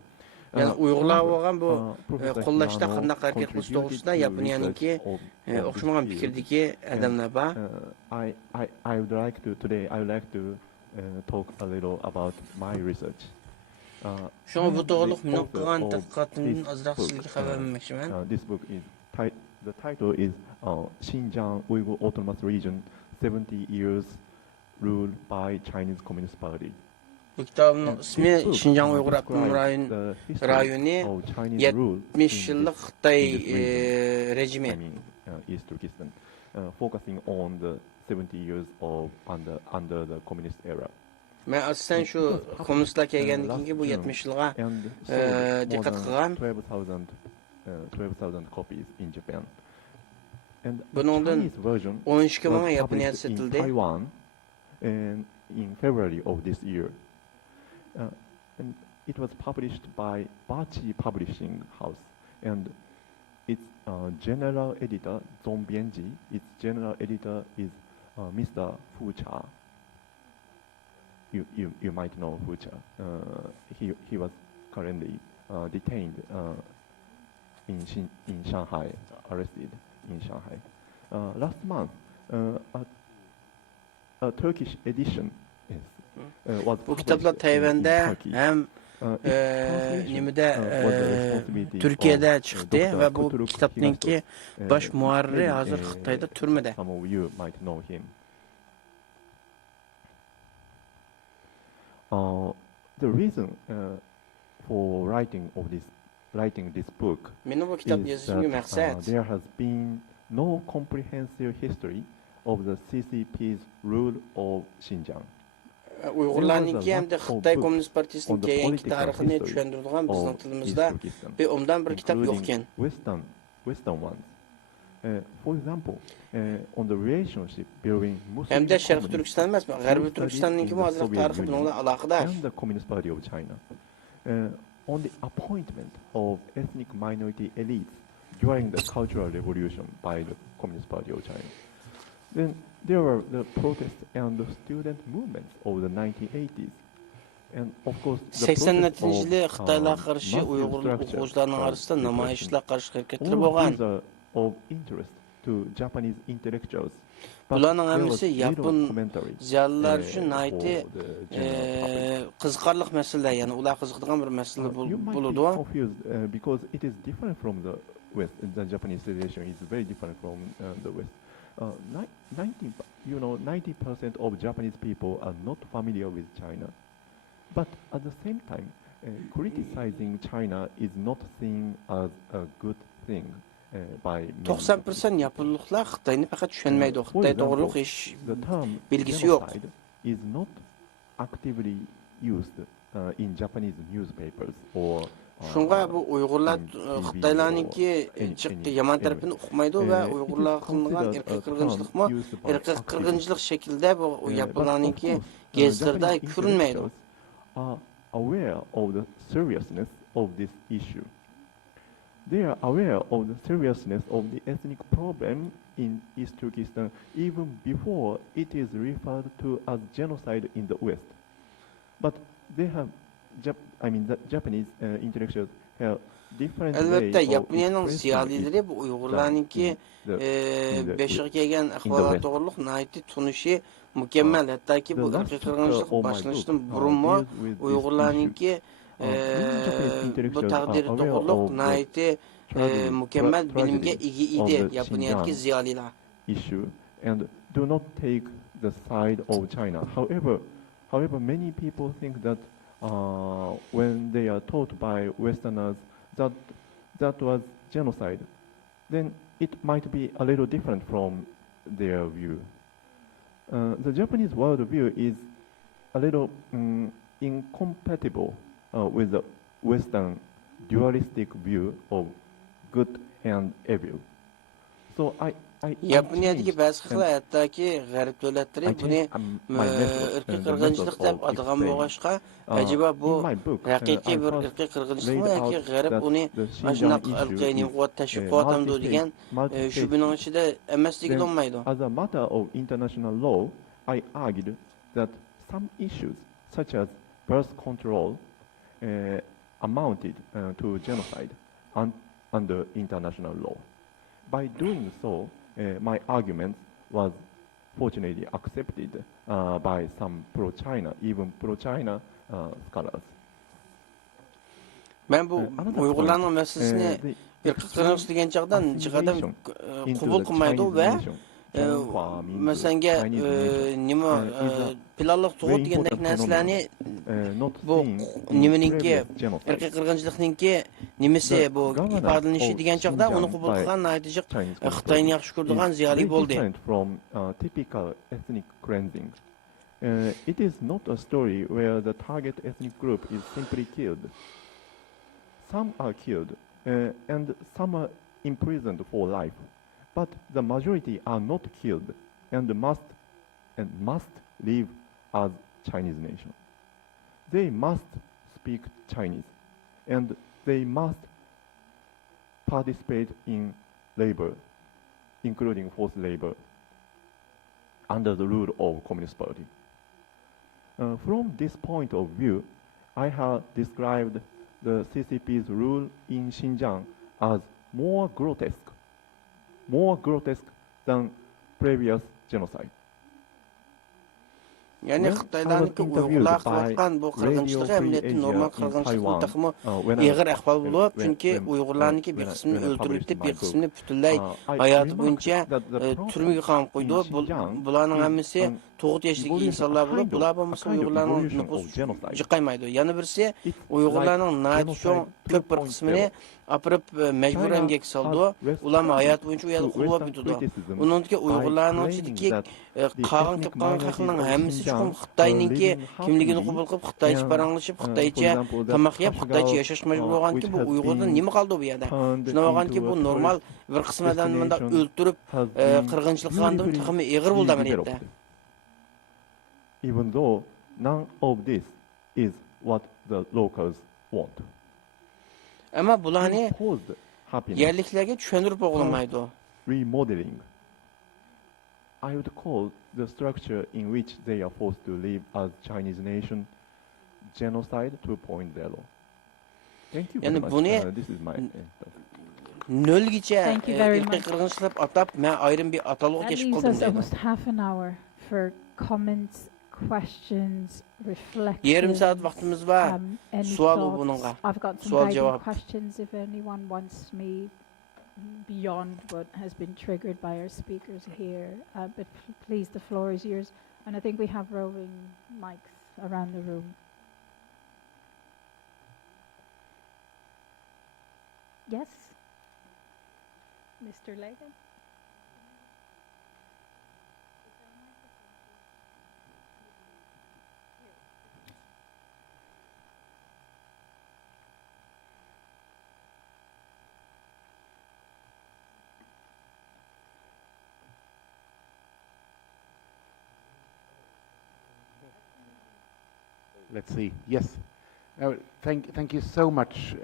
Yani Uyg'urlar bo'lgan bu Professor qo'llashda Hirano qanday harakat qilish contributed to'g'risida to Yaponiyaniki research of o'xshamagan this fikrdagi odamlar bor. I would like to today. I would like to talk a little about my research. Shunga bu to'g'riliq men The author qilgan of tadqiqotimdan this ozroq book, sizlarga xabar bermoqchiman. This book is the title is Xinjiang Uyghur Autonomous Region 70 Years Ruled by Chinese Communist Party. Bu kitobning ismi This book Xinjiang Uyg'ur describes avtonom the history rayoni of Chinese rule 70 yillik Xitoy rejimi. I mean East Turkestan, focusing on the 70 years of under the communist era. Men asosan shu kommunistlar kelgandan keyin bu 70 yilga And diqqat qilgan. 12,000 copies in Japan. And the Buningdan Chinese version 12 was ming Yaponiyada published in sotildi. Taiwan and in February of this year. And it was published by Bachi Publishing House, and its general editor, Zong Bianji, its general editor is Mr. Fu Cha. You might know Fu Cha. He was currently detained in Shanghai, arrested in Shanghai. Last month, a Turkish edition was Bu kitoblar published in Tayvanda Turkey. ham nimada Turkiyada chiqdi va bu kitobninki bosh muharriri hozir Xitoyda turmada. Some of you might know him. The reason for writing this book Meni bu is kitob yozishimga that maqsad there has been no comprehensive history of the CCP's rule of Xinjiang. Uyg'urlarninki hamda Xitoy Kommunist Partiyasining keyingi tarixini tushuntiradigan bizning tilimizda bir umdan bir kitob yo'q ekan. Western ones. For example, on the relationship between Muslim Hamda Sharq communists Turkiston emas, G'arbiy Turkistonninki in the hozir Soviet tarixi Union bilan aloqador. and the Communist Party of China, on the appointment of ethnic minority elites during the Cultural Revolution by the Communist Party of China. Then there were the protests and the student movements of the 1980s. And of course, the 80-nji yılı Xitaylar karşı Uyghur okuyucularının arasında namayişler karşı hareketleri bolgan. Of interest to Japanese intellectuals. Bularning hammasi Yapon ziyolilar uchun nayiti qiziqarli masala, ya'ni ular qiziqadigan bir masala bo'ladi. Because it is different from the West. The Japanese situation is very different from the West. 90% of Japanese people are not familiar with China. But at the same time, criticizing China is not seen as a good thing. 90% Yaponluqlar Xitoyni faqat tushunmaydi. Xitoy to'g'riliq ish belgisi yo'q. Is not actively used in Japanese newspapers or Shunga bu Uyg'urlar Xitoylarningki chiqdi yomon tarafini o'qimaydi va Uyg'urlar qilgan irqiy qirg'inchilikmi irqiy qirg'inchilik shaklida bu Yaponlarningki gazetlarda ko'rinmaydi. Are aware of the seriousness of this issue. They are aware of the seriousness of the ethnic problem in East Turkestan even before it is referred to as genocide in the West. But they have, the Japanese intellectuals have different ways of Elbette Yaponiyanın ziyalileri bu Uygurlarınki beşiğe kelgan ahvolat to'g'riliq nayiti tunuşi mükemmel. Hatta ki bu irqiy qirg'inchilik boshlanishdan burunmi Uygurlarınki bu taqdiri to'g'riliq nayiti mükemmel bilimga ega edi Yaponiyadagi ziyolilar. Issue and do not take the side of China. However, many people think that when they are taught by Westerners that was genocide, then it might be a little different from their view. The Japanese worldview is a little incompatible with the Western dualistic view of good and evil. So Yaponiyadagi ba'zi xillar hattoki g'arb davlatlari buni irqiy qirg'inchilik deb atagan bo'lg'achqa, ajaba bu haqiqiy bir irqiy qirg'inchilikmi yoki g'arb uni mana shunaqa irqiy quvvat tashib qo'yamdi degan shu buning ichida emasligini olmaydi. As a matter of international law, I argued that some issues such as birth control amounted to genocide under international law. By doing so, my argument was fortunately accepted by some pro-China, even pro-China scholars. Ben bu Uygurlarning meselesini irqiy qirg'inchilik degan chog'dan jihatdan qabul qilmaydi va masalan nima planliq tug'ut degandek narsalarni bu nimaninki irqiy qirg'inchilikninki nimasi bu ifodalanishi degan chog'da uni qabul qilgan natija Xitoyni yaxshi ko'radigan ziyoli bo'ldi. From typical ethnic cleansing. It is not a story where the target ethnic group is simply killed. Some are killed and some are imprisoned for life. But the majority are not killed and must live as Chinese nation. They must speak Chinese and they must participate in labor, including forced labor, under the rule of Communist Party. From this point of view, I have described the CCP's rule in Xinjiang as more grotesque than previous genocide. Yani Xitoylarniki Uyg'urlar qilayotgan bu qirg'inchilik amaliyotda normal qirg'inchilikdan ig'ir ahvol bo'lib, chunki Uyg'urlarniki bir qismini o'ldiribdi, bir qismini butunlay hayoti bo'yicha turmaga qamab qo'ydi. Bularning hammasi 9 yoshlik insonlar bo'lib, bular bo'lmasa Uyg'urlarning nufusi jiqaymaydi. Yana birisi Uyg'urlarning nayt shu ko'p bir qismini apirib majbur emgak soldi. Ular hayot bo'yicha u yerda qulab yutdi. Uningki Uyg'urlarning ichidagi qolgan xalqning hammasi chunki Xitoyninki kimligini qabul qilib, Xitoycha paranglashib, Xitoycha tamoq yeb, Xitoycha yashash majbur bo'lganki, bu Uyg'urdan nima qoldi bu yerda? Shuna bo'lganki, bu normal bir qismdan bunda o'ltirib, qirg'inchilik qilgandan ham ig'ir bo'ldi amaliyotda. Even though none of this is what the locals want. Ama bularni yerliklarga tushuntirib bo'lmaydi. Remodeling. I would call the structure in which they are forced to live as Chinese nation genocide 2.0. Thank you very Yani much. bunu This is my nölgiçe Thank you very irqi much. qırğınçılıq atap, mən ayrım bir atalığı That geçip leaves kaldım us deydim. almost half an hour for comments, questions, Yarım saat reflections, vaxtımız var. any Sual thoughts. bununla. I've got some Sual guiding cevap. questions if anyone wants me beyond what has been triggered by our speakers here. But please, the floor is yours. And I think we have roving mics around the room. Yes? Mr. Legan? Let's see. Yes. Thank you so much.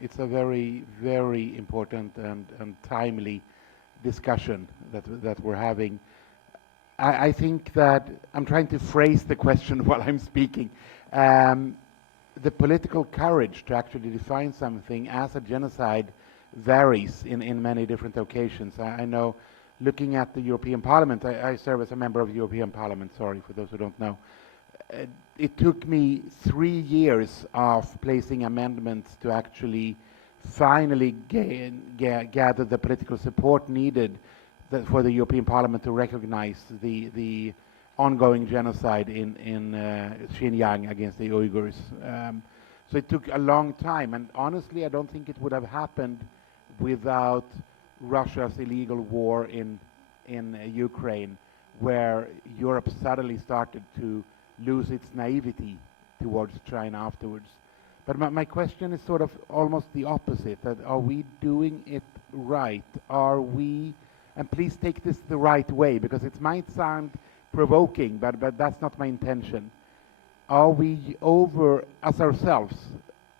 It's a very, very important and timely discussion that we're having. I think that I'm trying to phrase the question while I'm speaking. The political courage to actually define something as a genocide varies in many different occasions. I know, looking at the European Parliament, I serve as a member of the European Parliament, sorry for those who don't know. It took me 3 years of placing amendments to actually finally gather the political support needed for the European Parliament to recognize the ongoing genocide in Xinjiang against the Uyghurs. So it took a long time, and honestly I don't think it would have happened without Russia's illegal war in Ukraine, where Europe suddenly started to lose its naivety towards China afterwards. But my question is sort of almost the opposite, that are we doing it right? Are we, and please take this the right way, because it might sound provoking, but that's not my intention. Are we as ourselves,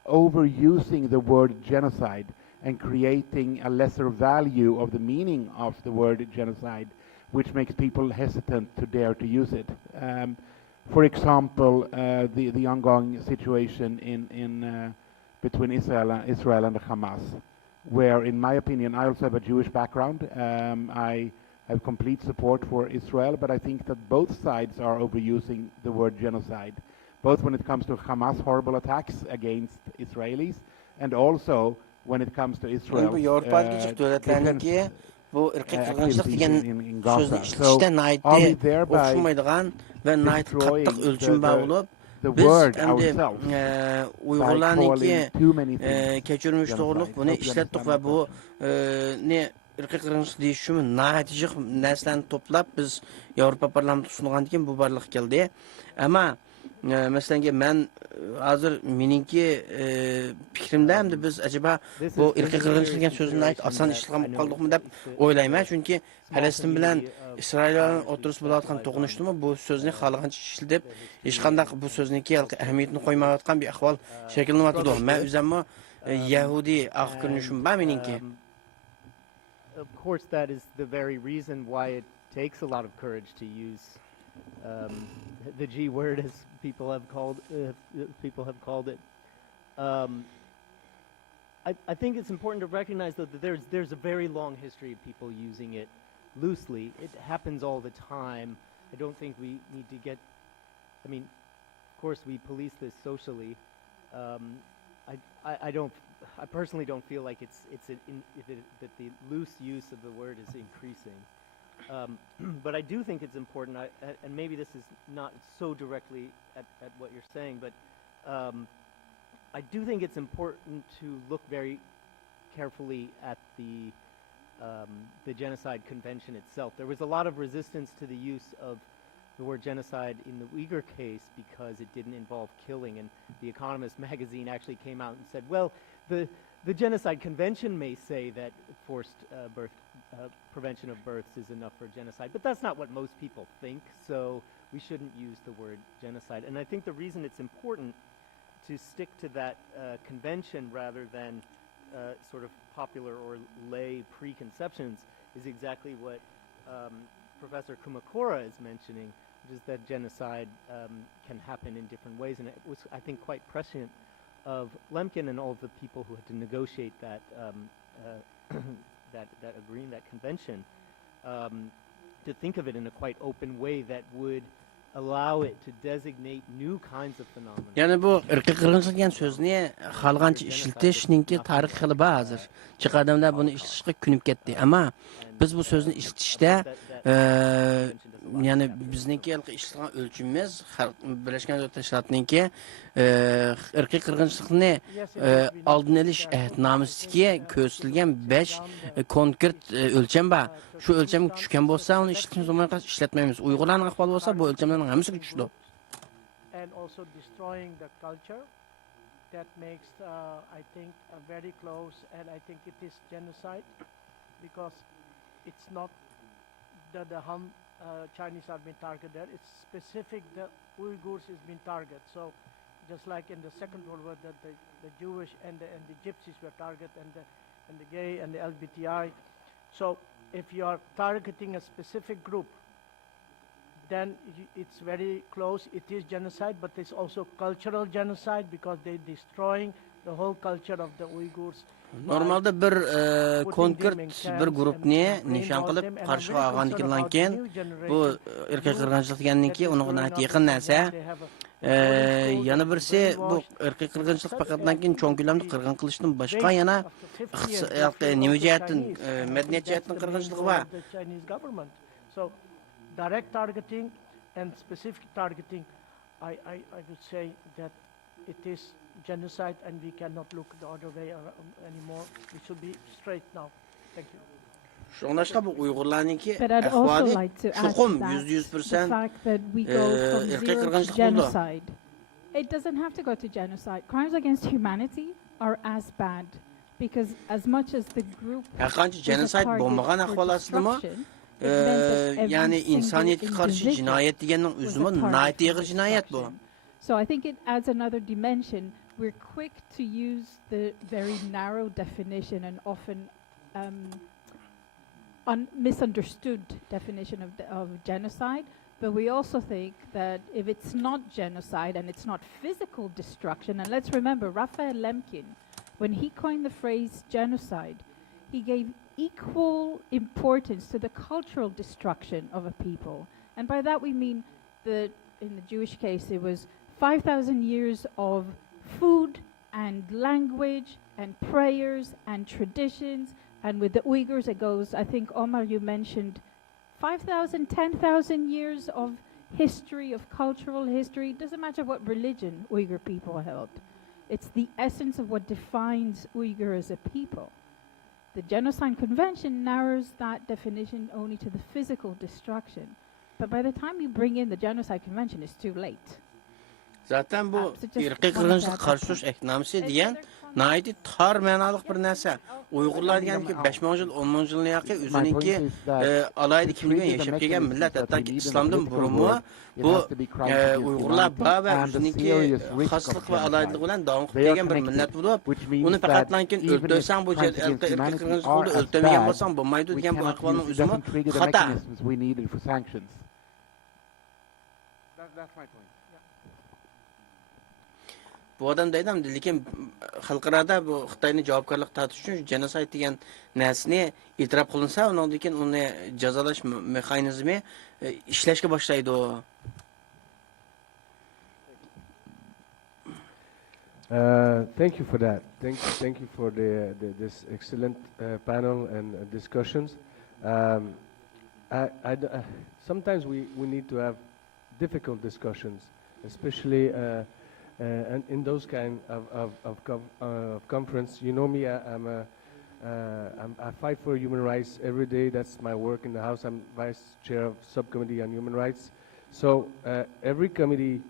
overusing the word genocide and creating a lesser value of the meaning of the word genocide, which makes people hesitant to dare to use it? For example, the ongoing situation between Israel and Hamas, where, in my opinion, I also have a Jewish background. I have complete support for Israel, but I think that both sides are overusing the word genocide, both when it comes to Hamas' horrible attacks against Israelis, and also when it comes to Israel's bu irqi qırğınçılıq degen sözünü So işletişten are we aitdi thereby oxumaydigan ve nait destroying qattiq ölçüm bağ olup the biz word endi ourselves Uyg'urlarniki calling too many things keçirmişliğilik bunu işletdik ve bu ne irqi qırğınçılıq deyişimi natice nəslərini toplap biz Avropa Parlamenti sunulğan keyin bu barlıq geldi. Ama mesela ben hazır meninki fikrimde hem de biz acaba bu irqi qırğınçılıq degan sözünü ait asan işlem qaldıq deb oylayman. Çünkü Palestin bilen İsrail'in o'rtasida bo'layotgan to'qnashuvda bu so'zni xohlagancha ishlatib, hech qanday bu so'zniki ahamiyatini qo'ymayotgan bir ahvol shakllanyapti. Men o'zimmi Yahudi aql ko'rinishim bor meninki. Of course, that is the very reason why it takes a lot of courage to use the G word, as people have called it. I think it's important to recognize, though, that there's a very long history of people using it loosely. It happens all the time. I don't think we need to get. I mean, of course, we police this socially. I personally don't feel like that the loose use of the word is increasing. But I do think it's important, and maybe this is not so directly at what you're saying, but I do think it's important to look very carefully at the Genocide Convention itself. There was a lot of resistance to the use of the word genocide in the Uyghur case because it didn't involve killing, and The Economist magazine actually came out and said, well, the Genocide Convention may say that forced prevention of births is enough for genocide, but that's not what most people think, so we shouldn't use the word genocide. And I think the reason it's important to stick to that convention rather than sort of popular or lay preconceptions is exactly what Professor Kumakura is mentioning. which is that genocide can happen in different ways. And it was, I think, quite prescient of Lemkin and all of the people who had to negotiate that that agreement, that convention, to think of it in a quite open way that would allow it to designate new kinds of phenomena. Yani bu ırkı kırgınçılık degan so'zni xalqancha ishlatishninki tarixi xili bor hozir. Chiq odamlar buni ishlatishga kunib ketdi. Ammo biz bu so'zni ishlatishda yani bizniki ishlatgan o'lchimimiz Birlashgan Davlatlar Tashkilotininki irqiy qirg'inchilikni oldini olish ahdnomasidagi ko'rsatilgan 5 konkret o'lcham bor. Shu o'lchamga tushgan bo'lsa, uni ishlatmaymiz. Uyg'urlarning ahvoli bo'lsa, bu o'lchamlarning hammasiga tushdi. And also destroying the culture that makes, I think, very close, and I think it is genocide because it's not that the Chinese are being targeted. It's specific the Uyghurs is being targeted. So just like in the Second World War, that the Jewish and the Gypsies were targeted, and the gay and the LGBTI. So if you are targeting a specific group, then it's very close. It is genocide, but it's also cultural genocide because they're destroying the whole culture of the Uyghurs. Normalda bir konkret bir guruhni nishon qilib qarshi olgandan keyin bu irqiy qirg'inchilik deganiki unga yaqin narsa. Yana birisi bu irqiy qirg'inchilik faqatdan keyin cho'ng ko'lamda qirg'in qilishdan boshqa yana nima jihatdan madaniyat jihatdan qirg'inchilik bor. So direct targeting and specific targeting, I would say that it is genocide and we cannot look the other way anymore. We should be straight now. Thank you. Şoňlaşqa bu Uygurlarninki But I'd also like to add çuqum that the 100% fact that we go from zero to genocide. It doesn't have to go to genocide. Crimes against humanity are as bad because as much as the group Haqqancha genocide bo'lmagan ahvol aslida yani insaniyetga qarshi jinoyat deganning o'zimi nihoyatda og'ir jinoyat bu. So I think it adds another dimension. We're quick to use the very narrow definition and often misunderstood definition of genocide, but we also think that if it's not genocide and it's not physical destruction, and let's remember Raphael Lemkin, when he coined the phrase genocide, he gave equal importance to the cultural destruction of a people. And by that we mean that in the Jewish case it was 5,000 years of food and language and prayers and traditions. And with the Uyghurs, it goes, I think, Omar, you mentioned 5,000, 10,000 years of history, of cultural history. It doesn't matter what religion Uyghur people held. It's the essence of what defines Uyghur as a people. The Genocide Convention narrows that definition only to the physical destruction. But by the time you bring in the Genocide Convention, it's too late. Zaten bu irqiy qirg'inchilik qarshi turish ahdnomasi degan nihoyatda tor ma'noliq bir narsa. Uyg'urlar deganki 5000 yil, 10000 yilni yoqi o'zininki alayda kimligini yashab kelgan millat, hattoki islomdan burunmi bu Uyg'urlar bor va o'zininki xoslik va alaydilik bilan davom qilib kelgan bir millat bo'lib, uni faqatdan keyin o'ldirsang bu irqiy qirg'inchilikni o'ldirmagan bo'lsang bo'lmaydi degan bu ahvolning o'zimi xato. That's my point. Bu odam deydim, lekin xalqarada bu Xitoyni javobgarlik tortish uchun genocide degan narsani e'tirof qilinsa, undan keyin uni jazolash mexanizmi ishlashga boshlaydi. Thank you for that. Thank you for this excellent panel and discussions. Sometimes we need to have difficult discussions, especially and in those kind of conference. You know me, I fight for human rights every day. That's my work in the House. I'm vice chair of subcommittee on human rights. So every committee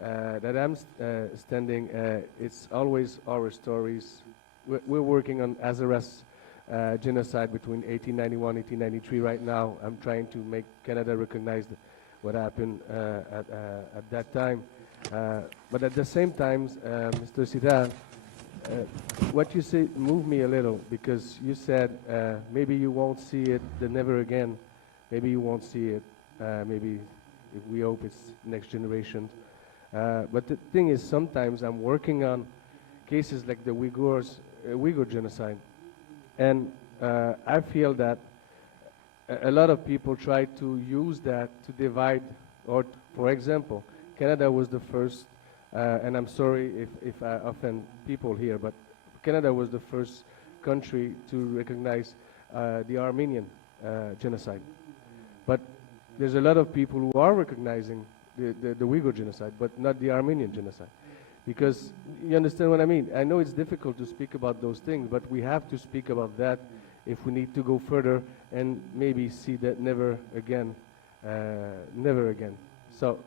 that I'm standing, it's always our stories. We're working on Azarus genocide between 1891 and 1893 right now. I'm trying to make Canada recognize what happened at that time. But at the same time, Mr. Sidar, what you say moved me a little, because you said maybe you won't see it never again. Maybe you won't see it maybe if we hope it's next generation. But the thing is, sometimes I'm working on cases like the Uyghur genocide, and I feel that a lot of people try to use that to divide, or for example, Canada was the first, and I'm sorry if I offend people here, but Canada was the first country to recognize the Armenian genocide. But there's a lot of people who are recognizing the Uyghur genocide, but not the Armenian genocide. Because you understand what I mean? I know it's difficult to speak about those things, but we have to speak about that if we need to go further and maybe see that never again. So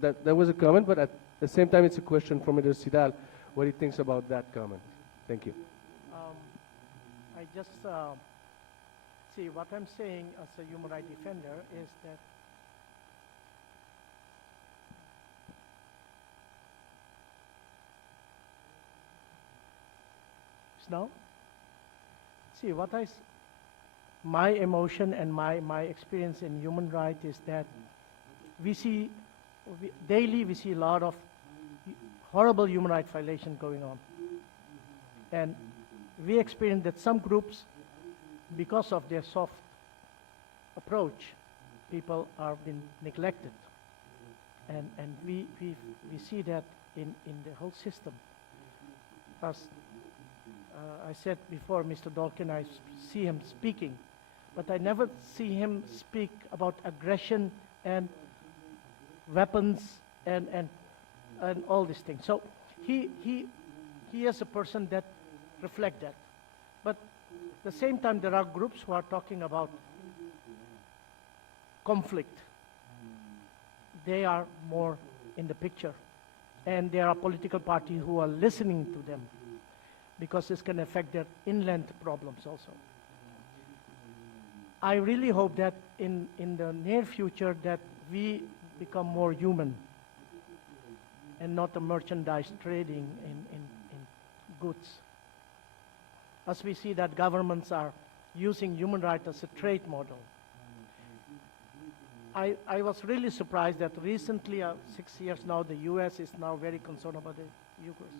that was a comment, but at the same time it's a question from Mr. Sidal, what he thinks about that comment. Thank you. I just see what I'm saying as a human rights defender is that now see what my emotion and my experience in human rights is that daily we see a lot of horrible human rights violation going on, and we experience that some groups, because of their soft approach, people are being neglected, and we see that in the whole system. As I said before, Mr. Dalkin, I see him speaking, but I never see him speak about aggression and weapons and all these things. So he is a person that reflect that. But at the same time, there are groups who are talking about conflict. They are more in the picture. And there are political parties who are listening to them, because this can affect their inland problems also. I really hope that in the near future that we become more human and not a merchandise trading in goods. As we see that governments are using human rights as a trade model. I was really surprised that recently, 6 years now, the US is now very concerned about the Uyghurs.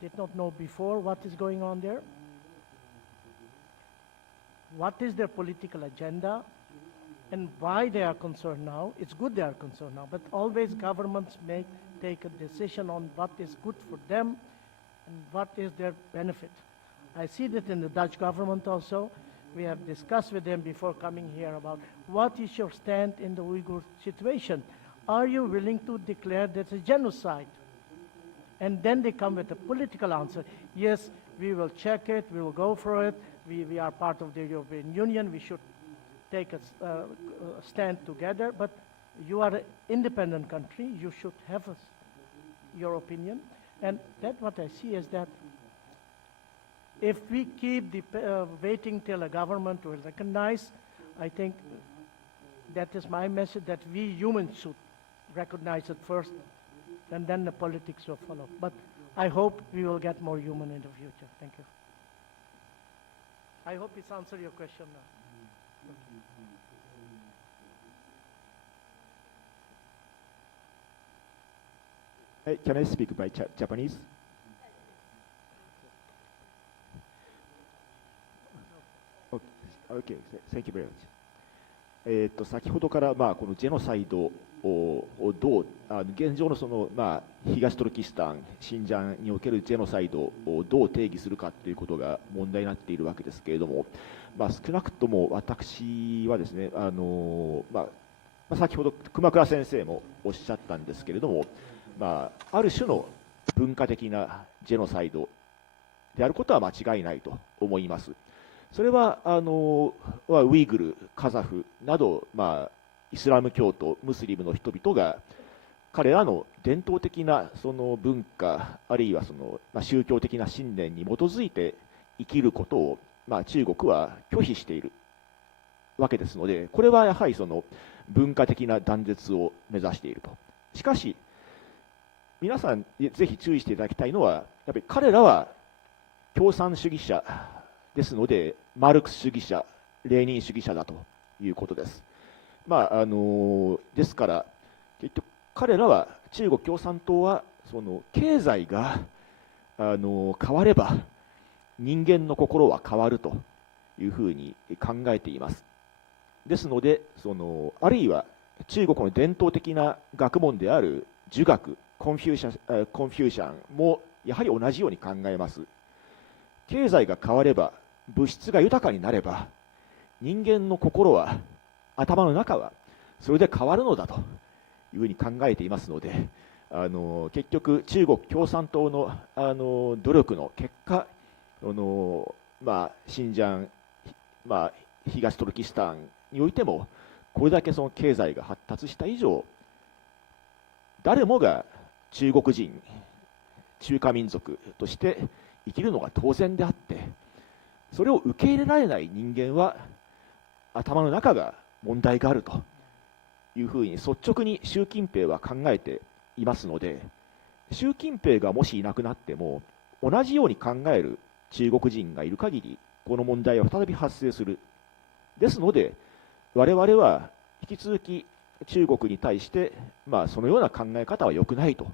Did not know before what is going on there? What is their political agenda and why they are concerned now? It's good they are concerned now, but always governments take a decision on what is good for them and what is their benefit. I see that in the Dutch government also. We have discussed with them before coming here about what is your stand in the Uyghur situation. Are you willing to declare that a genocide? And then they come with a political answer. Yes, we will check it, we will go for it, we are part of the European Union, we should take a stand together, but you are an independent country, you should have your opinion. And that what I see is that if we keep waiting till a government will recognize, I think that is my message, that we humans should recognize it first, and then the politics will follow. But I hope we will get more human in the future. Thank you. I hope it's answered your question now. Can I speak by Japanese? Okay, thank you very much. 先ほどから、このジェノサイドをどう現状の東トルキスタン、シンジャンにおけるジェノサイドをどう定義するかということが問題になっているわけですけれども、少なくとも私はですね、先ほど熊倉先生もおっしゃったんですけれども、ある種の文化的なジェノサイドであることは間違いないと思います。それはウイグル、カザフなど、イスラム教徒、ムスリムの人々が彼らの伝統的なその文化、あるいはその、宗教的な信念に基づいて生きることを、中国は拒否しているわけですので、これはやはりその文化的な断絶を目指していると。しかし皆さんぜひ注意していただきたいのは、やっぱり彼らは共産主義者ですので、マルクス主義者、レーニン主義者だということです。ですから結局彼らは中国共産党はその経済が変われば人間の心は変わるというふうに考えています。ですのであるいは中国の伝統的な学問である儒学コンフューシャンもやはり同じように考えます。経済が変われば物質が豊かになれば人間の心は頭の中はそれで変わるのだというふうに考えていますので結局中国共産党の努力の結果新疆、東トルキスタンにおいてもこれだけその経済が発達した以上誰もが中国人中華民族として生きるのが当然であってそれを受け入れられない人間は頭の中が問題があるというふうに率直に習近平は考えていますので習近平がもしいなくなっても同じように考える中国人がいる限りこの問題は再び発生する。ですので我々は引き続き中国に対して、そのような考え方は良くないと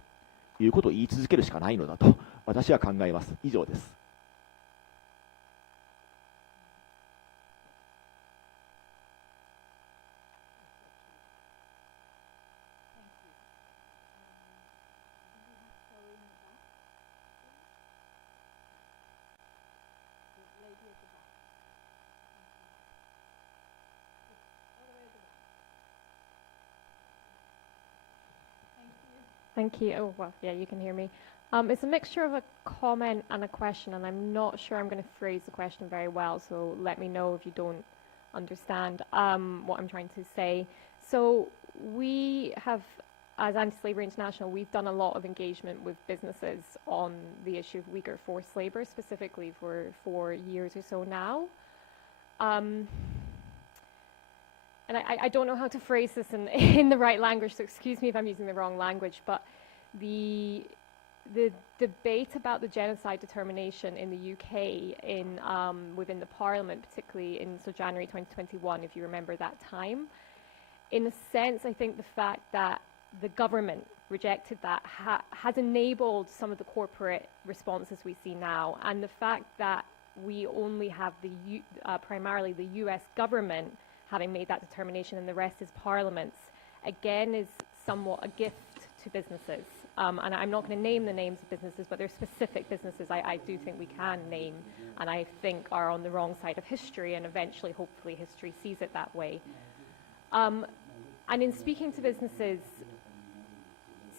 いうことを言い続けるしかないのだと私は考えます。以上です。Thank you. Oh, well, yeah, you can hear me. It's a mixture of a comment and a question, and I'm not sure I'm going to phrase the question very well, so let me know if you don't understand what I'm trying to say. So we have, as Anti-Slavery International, we've done a lot of engagement with businesses on the issue of Uyghur forced labor, specifically for 4 years or so now. And I don't know how to phrase this in the right language, so excuse me if I'm using the wrong language, but the debate about the genocide determination in the UK within the Parliament, particularly in January 2021, if you remember that time, in a sense, I think the fact that the government rejected that has enabled some of the corporate responses we see now, and the fact that we only have primarily the US government having made that determination and the rest is parliaments, again is somewhat a gift to businesses. And I'm not going to name the names of businesses, but there are specific businesses I do think we can name and I think are on the wrong side of history, and eventually, hopefully, history sees it that way. And in speaking to businesses,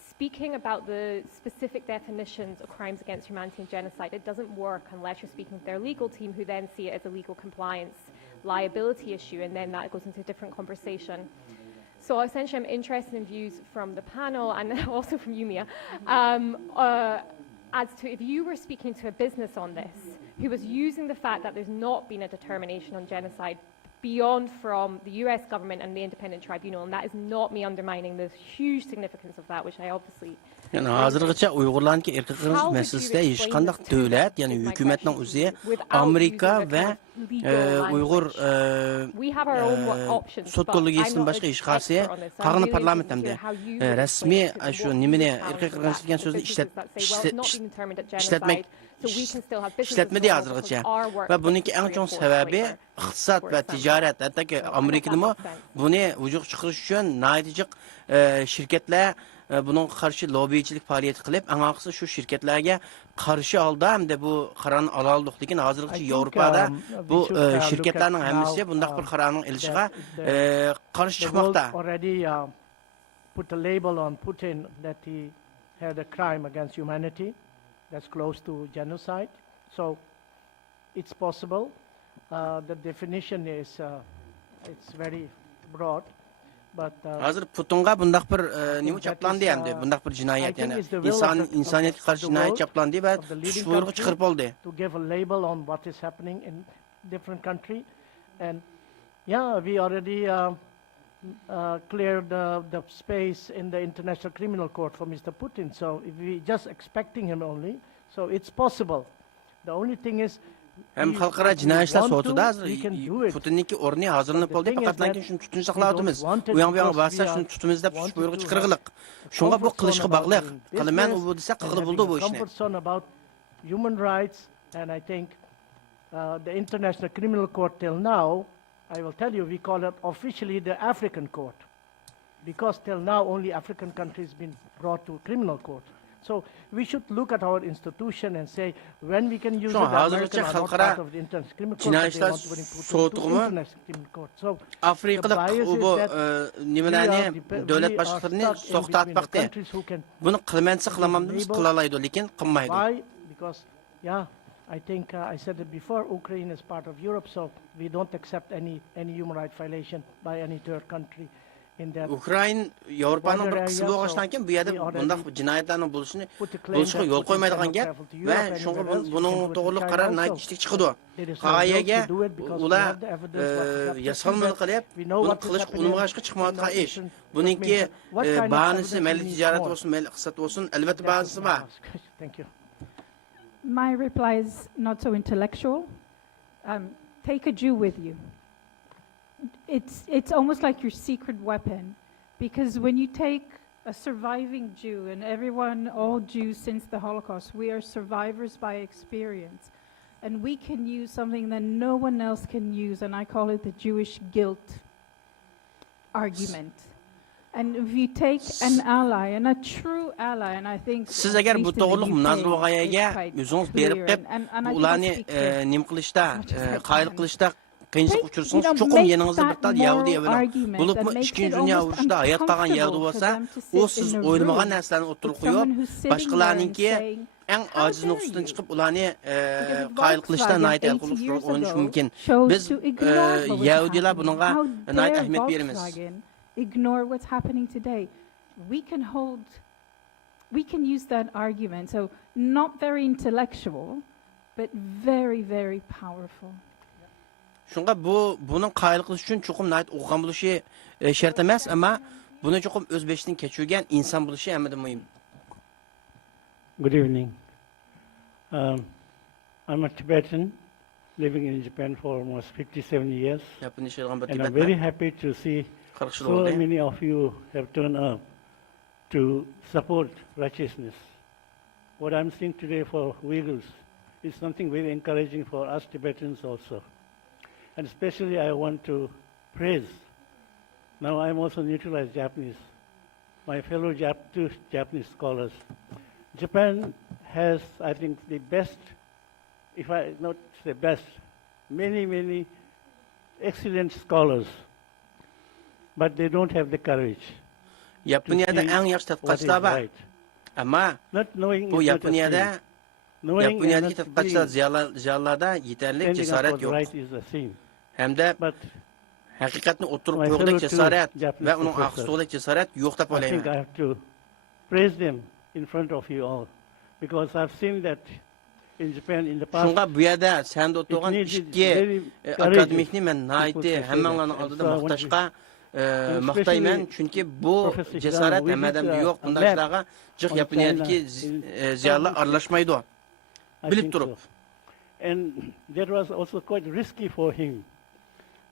speaking about the specific definitions of crimes against humanity and genocide, it doesn't work unless you're speaking to their legal team, who then see it as a legal compliance liability issue, and then that goes into a different conversation. So essentially I'm interested in views from the panel and also from you, Mia, as to if you were speaking to a business on this who was using the fact that there's not been a determination on genocide beyond from the US government and the independent tribunal, and that is not me undermining the huge significance of that, which I obviously Yani hazırgacha Uyg'urlarning irqiy qirg'in masalasida hech qanday davlat, ya'ni hukumatning o'zi Amerika va Uyg'ur sud kollегиясidan boshqa hech qaysi qog'ini parlament hamda rasmiy shu nimani irqiy qirg'inchilik degan so'zni ishlatmadi hozirgacha. Va buningki eng chong sababi iqtisod va tijorat, hattoki Amerikadami buni vujud chiqarish uchun naytijiq shirkatlar bunun qarşı lobbycilik fəaliyyəti qilib, ən axırı şu şirkətlərə qarşı aldı, həm də bu qaranın alalıq lekin hazırlıqçı Avropada bu şirkətlərin hamısı bundaq bir qaranın ilişiğə qarşı çıxmaqda. Already put a label on Putin that he had a crime against humanity that's close to genocide. So it's possible. The definition is it's very broad. Hazır Putinga bundaq bir nima chaplandı endi, bundaq bir jinoyat, yani insoniyatga qarshi jinoyat chaplandı va tutush buyrug'i chiqarib oldi. To give a label on what is happening in different country, and yeah, we already cleared the space in the International Criminal Court for Mr. Putin. So if we just expecting him only, so it's possible. The only thing is Hem xalqaro jinoyatlar sotida Putinninki o'rni hozirlanib bo'ldi, faqat lekin shuni tutun saqlayapmiz. U yoq bu yoqqa borsa shuni tutimiz deb tush buyrug'i chiqirg'iliq. Shunga bu qilishga bog'liq. Qilaman u desa qilib bo'ldi bu ishni. About human rights, and I think the International Criminal Court till now, I will tell you, we call it officially the African Court, because till now only African countries been brought to criminal court. So we should look at our institution and say when we can use it, the American are not part of the International Criminal Court, but they want to put it to International Criminal Court. So Afrika'da bu nimalarni davlat boshliqlarini so'qtatmoqda. Buni qilmansa qilamamdimiz, qilalaydi, lekin qilmaydi. Why? Because I think I said it before, Ukraine is part of Europe, so we don't accept any human rights violation by any third country. Ukrayna Yevropaning bir qismi bo'lgandan keyin bu yerda bunday jinoyatlarning bo'lishiga yo'l qo'ymaydigan gap va shunga buning to'g'riliq qaror naytishlik chiqadi. Qog'oyaga ular yasalmani qilib, buni qilish unumg'ashga chiqmayotgan ish. Buningki bahanasi milliy tijorat bo'lsin, milliy iqtisod bo'lsin, albatta bahanasi bor. Thank you. My reply is not so intellectual. Take a Jew with you. It's almost like your secret weapon, because when you take a surviving Jew, and everyone, all Jews since the Holocaust, we are survivors by experience, and we can use something that no one else can use, and I call it the Jewish guilt argument. And if you take an ally, and a true ally, and I think siz agar bu to'g'riliq munozara voqeaga o'zingiz berib qilib, ularni nim qilishda, qayil qilishda qiyinchilik uchursangiz, cho'qim yaningizda bir tal Yahudi eviling bo'libmi, ikkinchi dunyo urushida hayot qolgan Yahudi bo'lsa, u siz o'ylamagan narsalarni o'tirib qo'yib, boshqalarninki eng ojiz nuqtadan chiqib ularni qayil qilishdan nayt qilish o'ynash mumkin. Biz Yahudilar bunga nayt ahamiyat beramiz. Ignore what's happening today. We can use that argument. So not very intellectual, but very, very powerful. Shunga buning qayil qilish uchun cho'qim nayt o'qigan bo'lishi shart emas, ammo buni cho'qim o'z beshidan kechirgan inson bo'lishi hamda muhim. Good evening. I'm a Tibetan living in Japan for almost 57 years. And I'm very happy to see so many of you have turned up to support righteousness. What I'm seeing today for Uyghurs is something very encouraging for us Tibetans also. And especially I want to praise, now I'm also neutralized Japanese, my fellow two Japanese scholars. Japan has, I think, the best, if I not say best, many excellent scholars, but they don't have the courage. Yaponiyada eng yaxshi tadqiqotchilar bor. Ammo bu Yaponiyada tadqiqotchilar ziyolilarda yetarli jasorat yo'q. Hamda haqiqatni o'tirib qo'ygulik jasorat va uning aqstovlik jasorat yo'q deb o'ylayman. I think I have to praise them in front of you all, because I've seen that in Japan in the past. Shunga bu yerda senda o'tirgan ikki akademikni men nayti hammalarning oldida maqtayman, chunki bu jasorat hammadamda yo'q. Bundaqlarga jiq Yaponiyadagi ziyolilar aralashmaydi. Bilib turib. And that was also quite risky for him.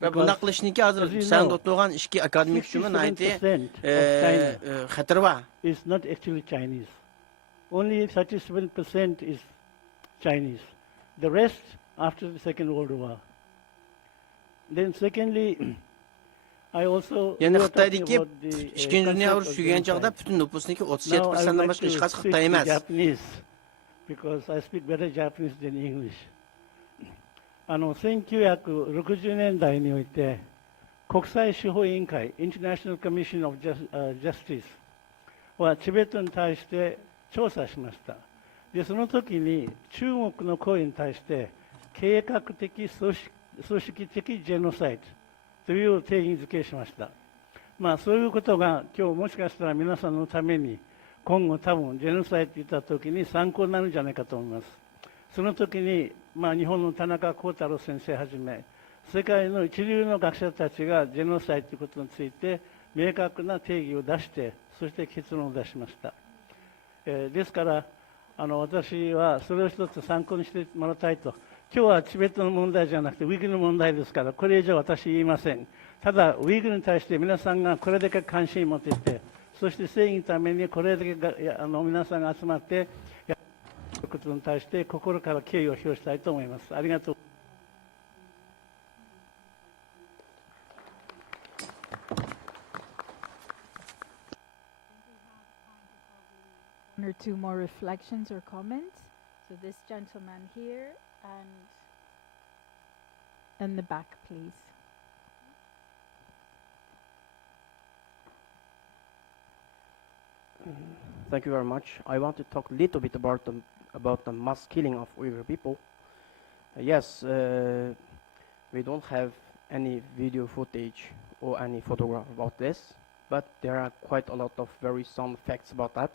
Ve bunda qilishninki hozir sen o'tirgan ikki akademik uchun nayti xatar bor. Is not actually Chinese. Only 37% is Chinese. The rest after the Second World War. Then secondly, I also yani Xitoydagi ikkinchi dunyo urushi tugagan chog'da butun nüfusniki 37%dan boshqa hech qaysi Xitoy emas. Japanese, because I speak better Japanese than English. 1960年代において国際司法委員会 International Commission of Justice はチベットに対して調査しました。でその時に中国の行為に対して計画的組織的ジェノサイドという定義づけしました。そういうことが今日もしかしたら皆さんのために今後多分ジェノサイドと言った時に参考になるんじゃないかと思います。その時に日本の田中幸太郎先生はじめ世界の一流の学者たちがジェノサイドということについて明確な定義を出してそして結論を出しました。ですから私はそれを一つ参考にしてもらいたいと。今日はチベットの問題じゃなくてウイグルの問題ですから、これ以上私言いません。ただウイグルに対して皆さんがこれだけ関心を持っていて、そして正義のためにこれだけ皆さんが集まってやることに対して心から敬意を表したいと思います。ありがとう。One or two more reflections or comments. So this gentleman here and in the back, please. Thank you very much. I want to talk a little bit about the mass killing of Uyghur people. Yes, we don't have any video footage or any photograph about this, but there are quite a lot of very sound facts about that.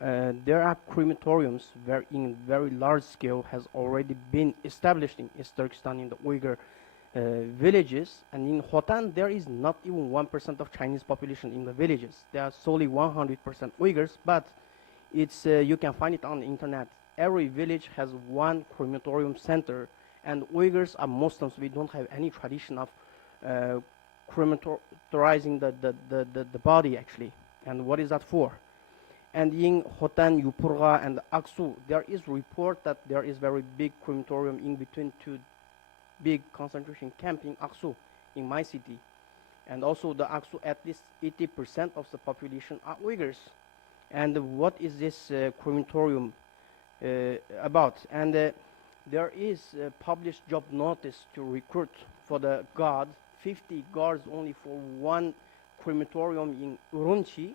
There are crematoriums where in very large scale has already been established in East Turkestan in the Uyghur villages, and in Khotan there is not even 1% of Chinese population in the villages. There are solely 100% Uyghurs, but it's you can find it on the internet. Every village has one crematorium center, and Uyghurs are Muslims. We don't have any tradition of crematorizing the body actually. And what is that for? And in Khotan, Yupurga, and Aksu, there is report that there is very big crematorium in between two big concentration camp in Aksu, in my city. And also the Aksu, at least 80% of the population are Uyghurs. And what is this crematorium about? And there is a published job notice to recruit for the guard, 50 guards only for one crematorium in Urumqi.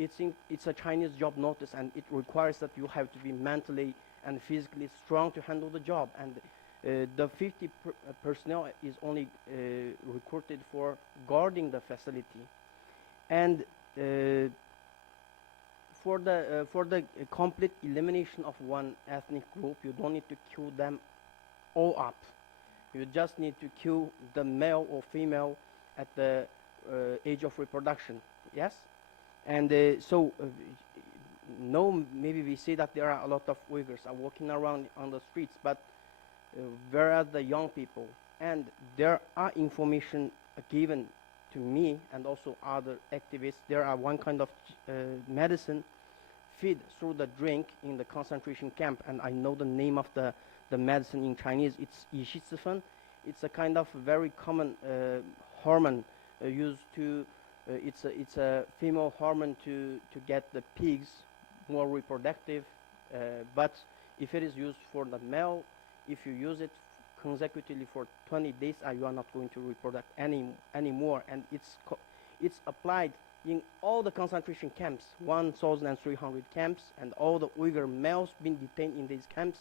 It's a Chinese job notice, and it requires that you have to be mentally and physically strong to handle the job. And the 50 personnel is only recruited for guarding the facility. And for the complete elimination of one ethnic group, you don't need to kill them all up. You just need to kill the male or female at the age of reproduction. Yes. And no, maybe we see that there are a lot of Uyghurs are walking around on the streets, but where are the young people? And there are information given to me and also other activists. There are one kind of medicine feed through the drink in the concentration camp, and I know the name of the medicine in Chinese. It's yishitsifan. It's a kind of very common hormone used to it's a female hormone to get the pigs more reproductive, but if it is used for the male, if you use it consecutively for 20 days, you are not going to reproduce anymore. And it's applied in all the concentration camps, 1,300 camps, and all the Uyghur males being detained in these camps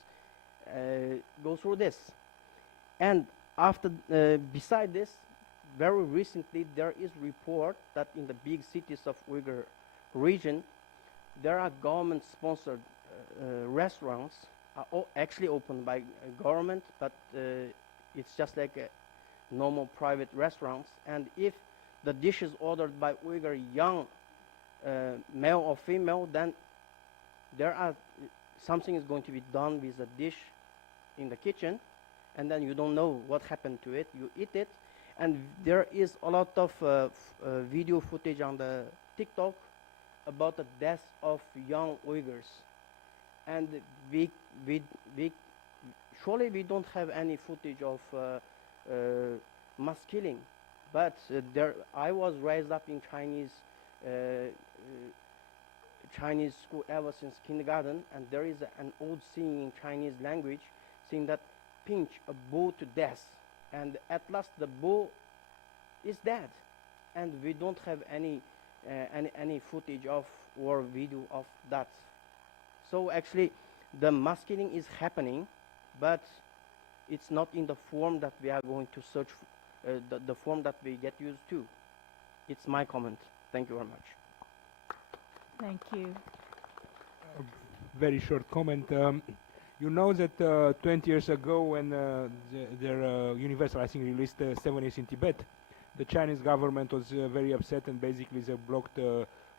go through this. And after, beside this, very recently there is report that in the big cities of Uyghur region, there are government-sponsored restaurants, actually opened by government, but it's just like a normal private restaurants. And if the dish is ordered by Uyghur young male or female, then there are something is going to be done with the dish in the kitchen, and then you don't know what happened to it. You eat it. And there is a lot of video footage on the TikTok about the death of young Uyghurs. And surely we don't have any footage of mass killing. But I was raised up in Chinese school ever since kindergarten, and there is an old saying in Chinese language saying that pinch a bull to death. And at last the bull is dead, and we don't have any footage of or video of that. So actually the mass killing is happening, but it's not in the form that we are going to search the form that we get used to. It's my comment. Thank you very much. Thank you. Very short comment. You know that 20 years ago, when their Universal, I think, released 7 Years in Tibet, the Chinese government was very upset, and basically they blocked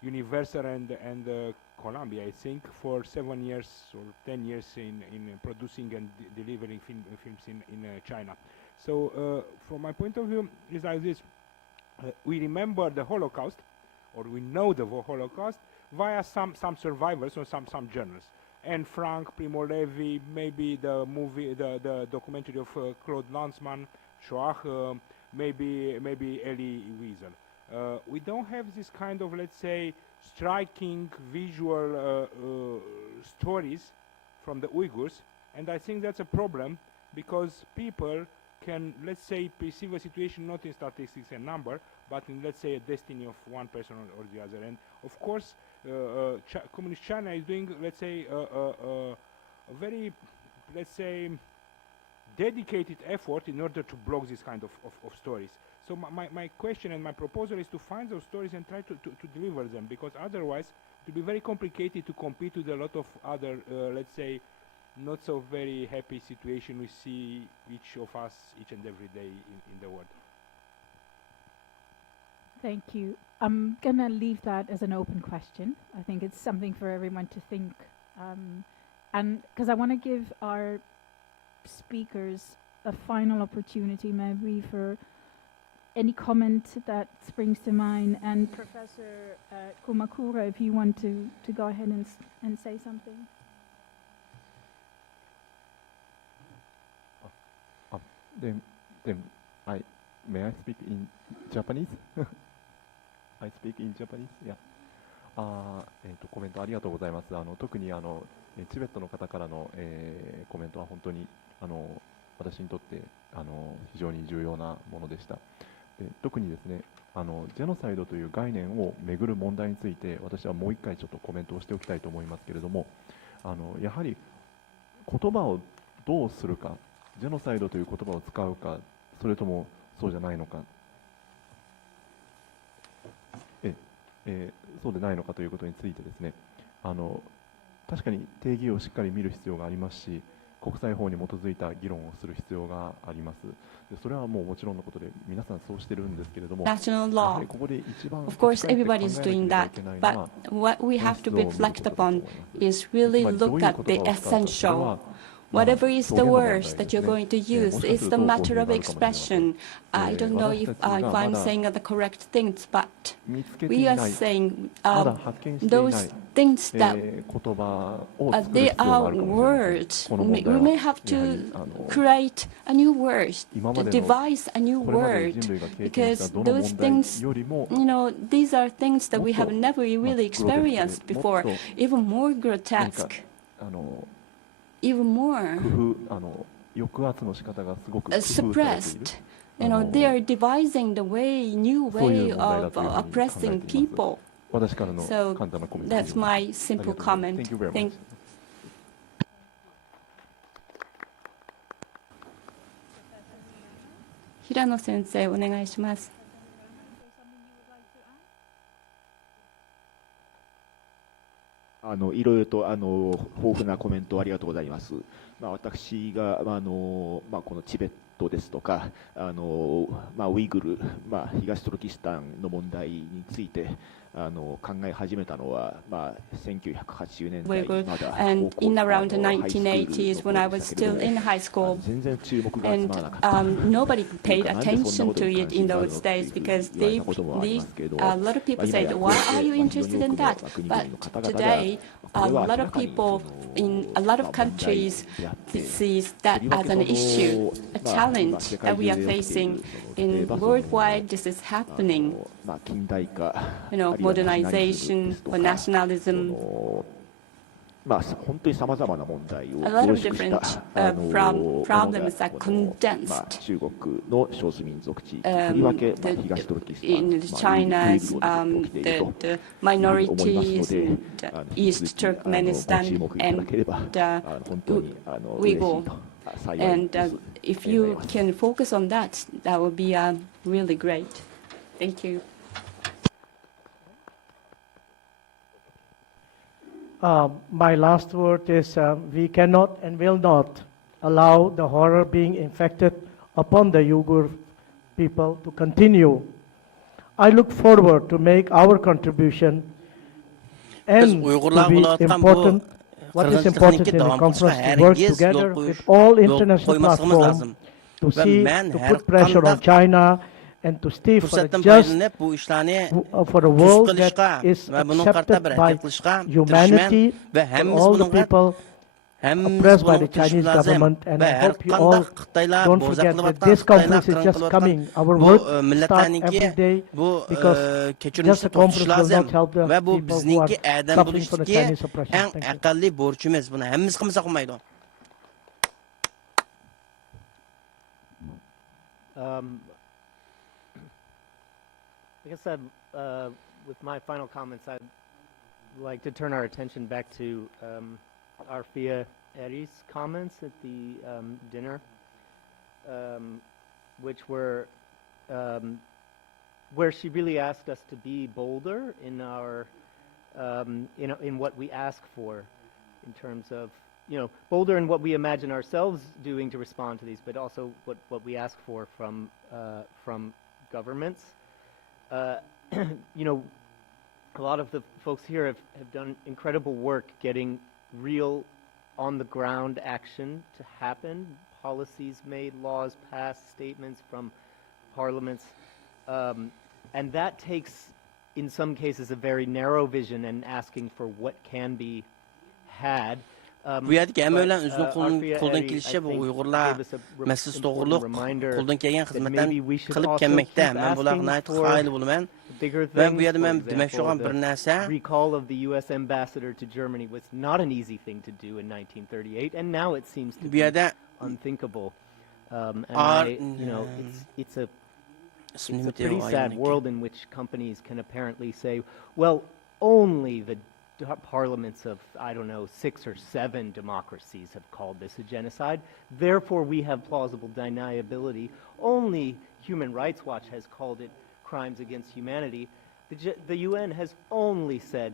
Universal and Colombia, I think, for 7 years or 10 years in producing and delivering films in China. So from my point of view, is like this. We remember the Holocaust, or we know the Holocaust, via some survivors or some journalists. And Frank, Primo Levi, maybe the movie, the documentary of Claude Lanzmann, Shoah, maybe Elie Wiesel. We don't have this kind of, let's say, striking visual stories from the Uyghurs, and I think that's a problem because people can, let's say, perceive a situation not in statistics and number, but in, let's say, a destiny of one person or the other. And of course, Communist China is doing, let's say, a very, let's say, dedicated effort in order to block this kind of stories. So my question and my proposal is to find those stories and try to deliver them, because otherwise it will be very complicated to compete with a lot of other, let's say, not so very happy situation we see each of us each and every day in the world. Thank you. I'm going to leave that as an open question. I think it's something for everyone to think. And because I want to give our speakers a final opportunity maybe for any comment that springs to mind. And Professor Kumakura, if you want to go ahead and say something. Then may I speak in Japanese? I speak in Japanese? Yeah. コメントありがとうございます。特にチベットの方からの、コメントは本当に私にとって非常に重要なものでした。特にですね、ジェノサイドという概念をめぐる問題について私はもう一回ちょっとコメントをしておきたいと思いますけれども、やはり言葉をどうするか、ジェノサイドという言葉を使うか、それともそうじゃないのか、そうでないのかということについてですね、確かに定義をしっかり見る必要がありますし、国際法に基づいた議論をする必要があります。でそれはもうもちろんのことで皆さんそうしてるんですけれども、 National law. ここで一番 Of course, everybody is doing that. But what we have to reflect upon is really look at the essential. Whatever is the words that you're going to use, it's the matter of expression. I don't know if I'm saying the correct things, but we are saying those things that they are words. We may have to create a new word, to devise a new word, because those things, these are things that we have never really experienced before, even more grotesque. Even more suppressed. They are devising the new way of oppressing people. So that's my simple comment. Thank you very much. 平野先生、お願いします。いろいろと豊富なコメントありがとうございます。私がこのチベットですとかウイグル、東トルキスタンの問題について考え始めたのは1980年代まだ And in around the 1980s when I was still in high school, and nobody paid attention to it in those days because a lot of people said, why are you interested in that? But today, a lot of people in a lot of countries see that as an issue, a challenge that we are facing. In worldwide, this is happening. Modernization or nationalism. A lot of different problems are condensed. In China, the minorities, the East Turkmenistan, and Uyghur. And if you can focus on that, that would be really great. Thank you. My last word is we cannot and will not allow the horror being inflicted upon the Uyghur people to continue. I look forward to make our contribution And to be important, what is important in the conference to work together with all international platforms to see, to put pressure on China and to stay for a just, for a world that is accepted by humanity, for all the people oppressed by the Chinese government. And I hope you all don't forget that this conference is just coming. Our work starts every day because just a conference will not help the people who are suffering from the Chinese oppression. Thank you. I guess with my final comments, I'd like to turn our attention back to Arfia Eri's comments at the dinner, which were where she really asked us to be bolder in our in what we ask for, in terms of bolder in what we imagine ourselves doing to respond to these, but also what we ask for from governments. A lot of the folks here have done incredible work getting real on-the-ground action to happen, policies made, laws passed, statements from parliaments, and that takes, in some cases, a very narrow vision and asking for what can be had. Bu yerdeki əmələn özünün qoldan gelişi bu Uyğurlar məsələsi doğruluq, qoldan gələn xidmətdən qılıb gəlməkdə. Mən bunlar nəhayət xaylı bulmən. Və bu yerdə mən demək olan bir nəsə. Recall of the US ambassador to Germany was not an easy thing to do in 1938, and now it seems to be unthinkable. It's a pretty sad world in which companies can apparently say, well, only the parliaments of, I don't know, 6 or 7 democracies have called this a genocide. Therefore, we have plausible deniability. Only Human Rights Watch has called it crimes against humanity. The UN has only said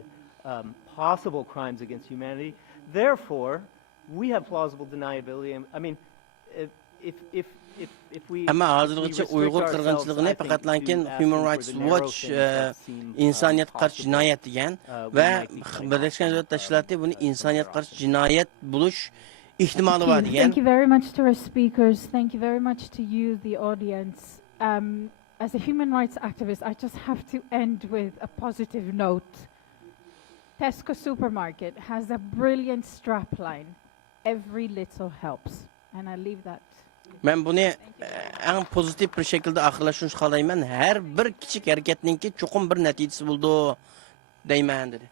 possible crimes against humanity. Therefore, we have plausible deniability. I mean, Ama hazırlıkçı Uyghur kırgınçılığını faqatlankin Human Rights Watch insaniyet qarşı cinayet degan ve Birleşmiş Milletler Teşkilatı bunu insaniyet qarşı cinayet buluş ihtimali var degan. Thank you very much to our speakers. Thank you very much to you, the audience. As a human rights activist, I just have to end with a positive note. Tesco supermarket has a brilliant strapline. Every little helps. And I leave that. Ben bunu en pozitif bir şekilde ahırlaşmış kalayım. Her bir küçük hareketninki çokum bir neticesi buldu deymen dedi.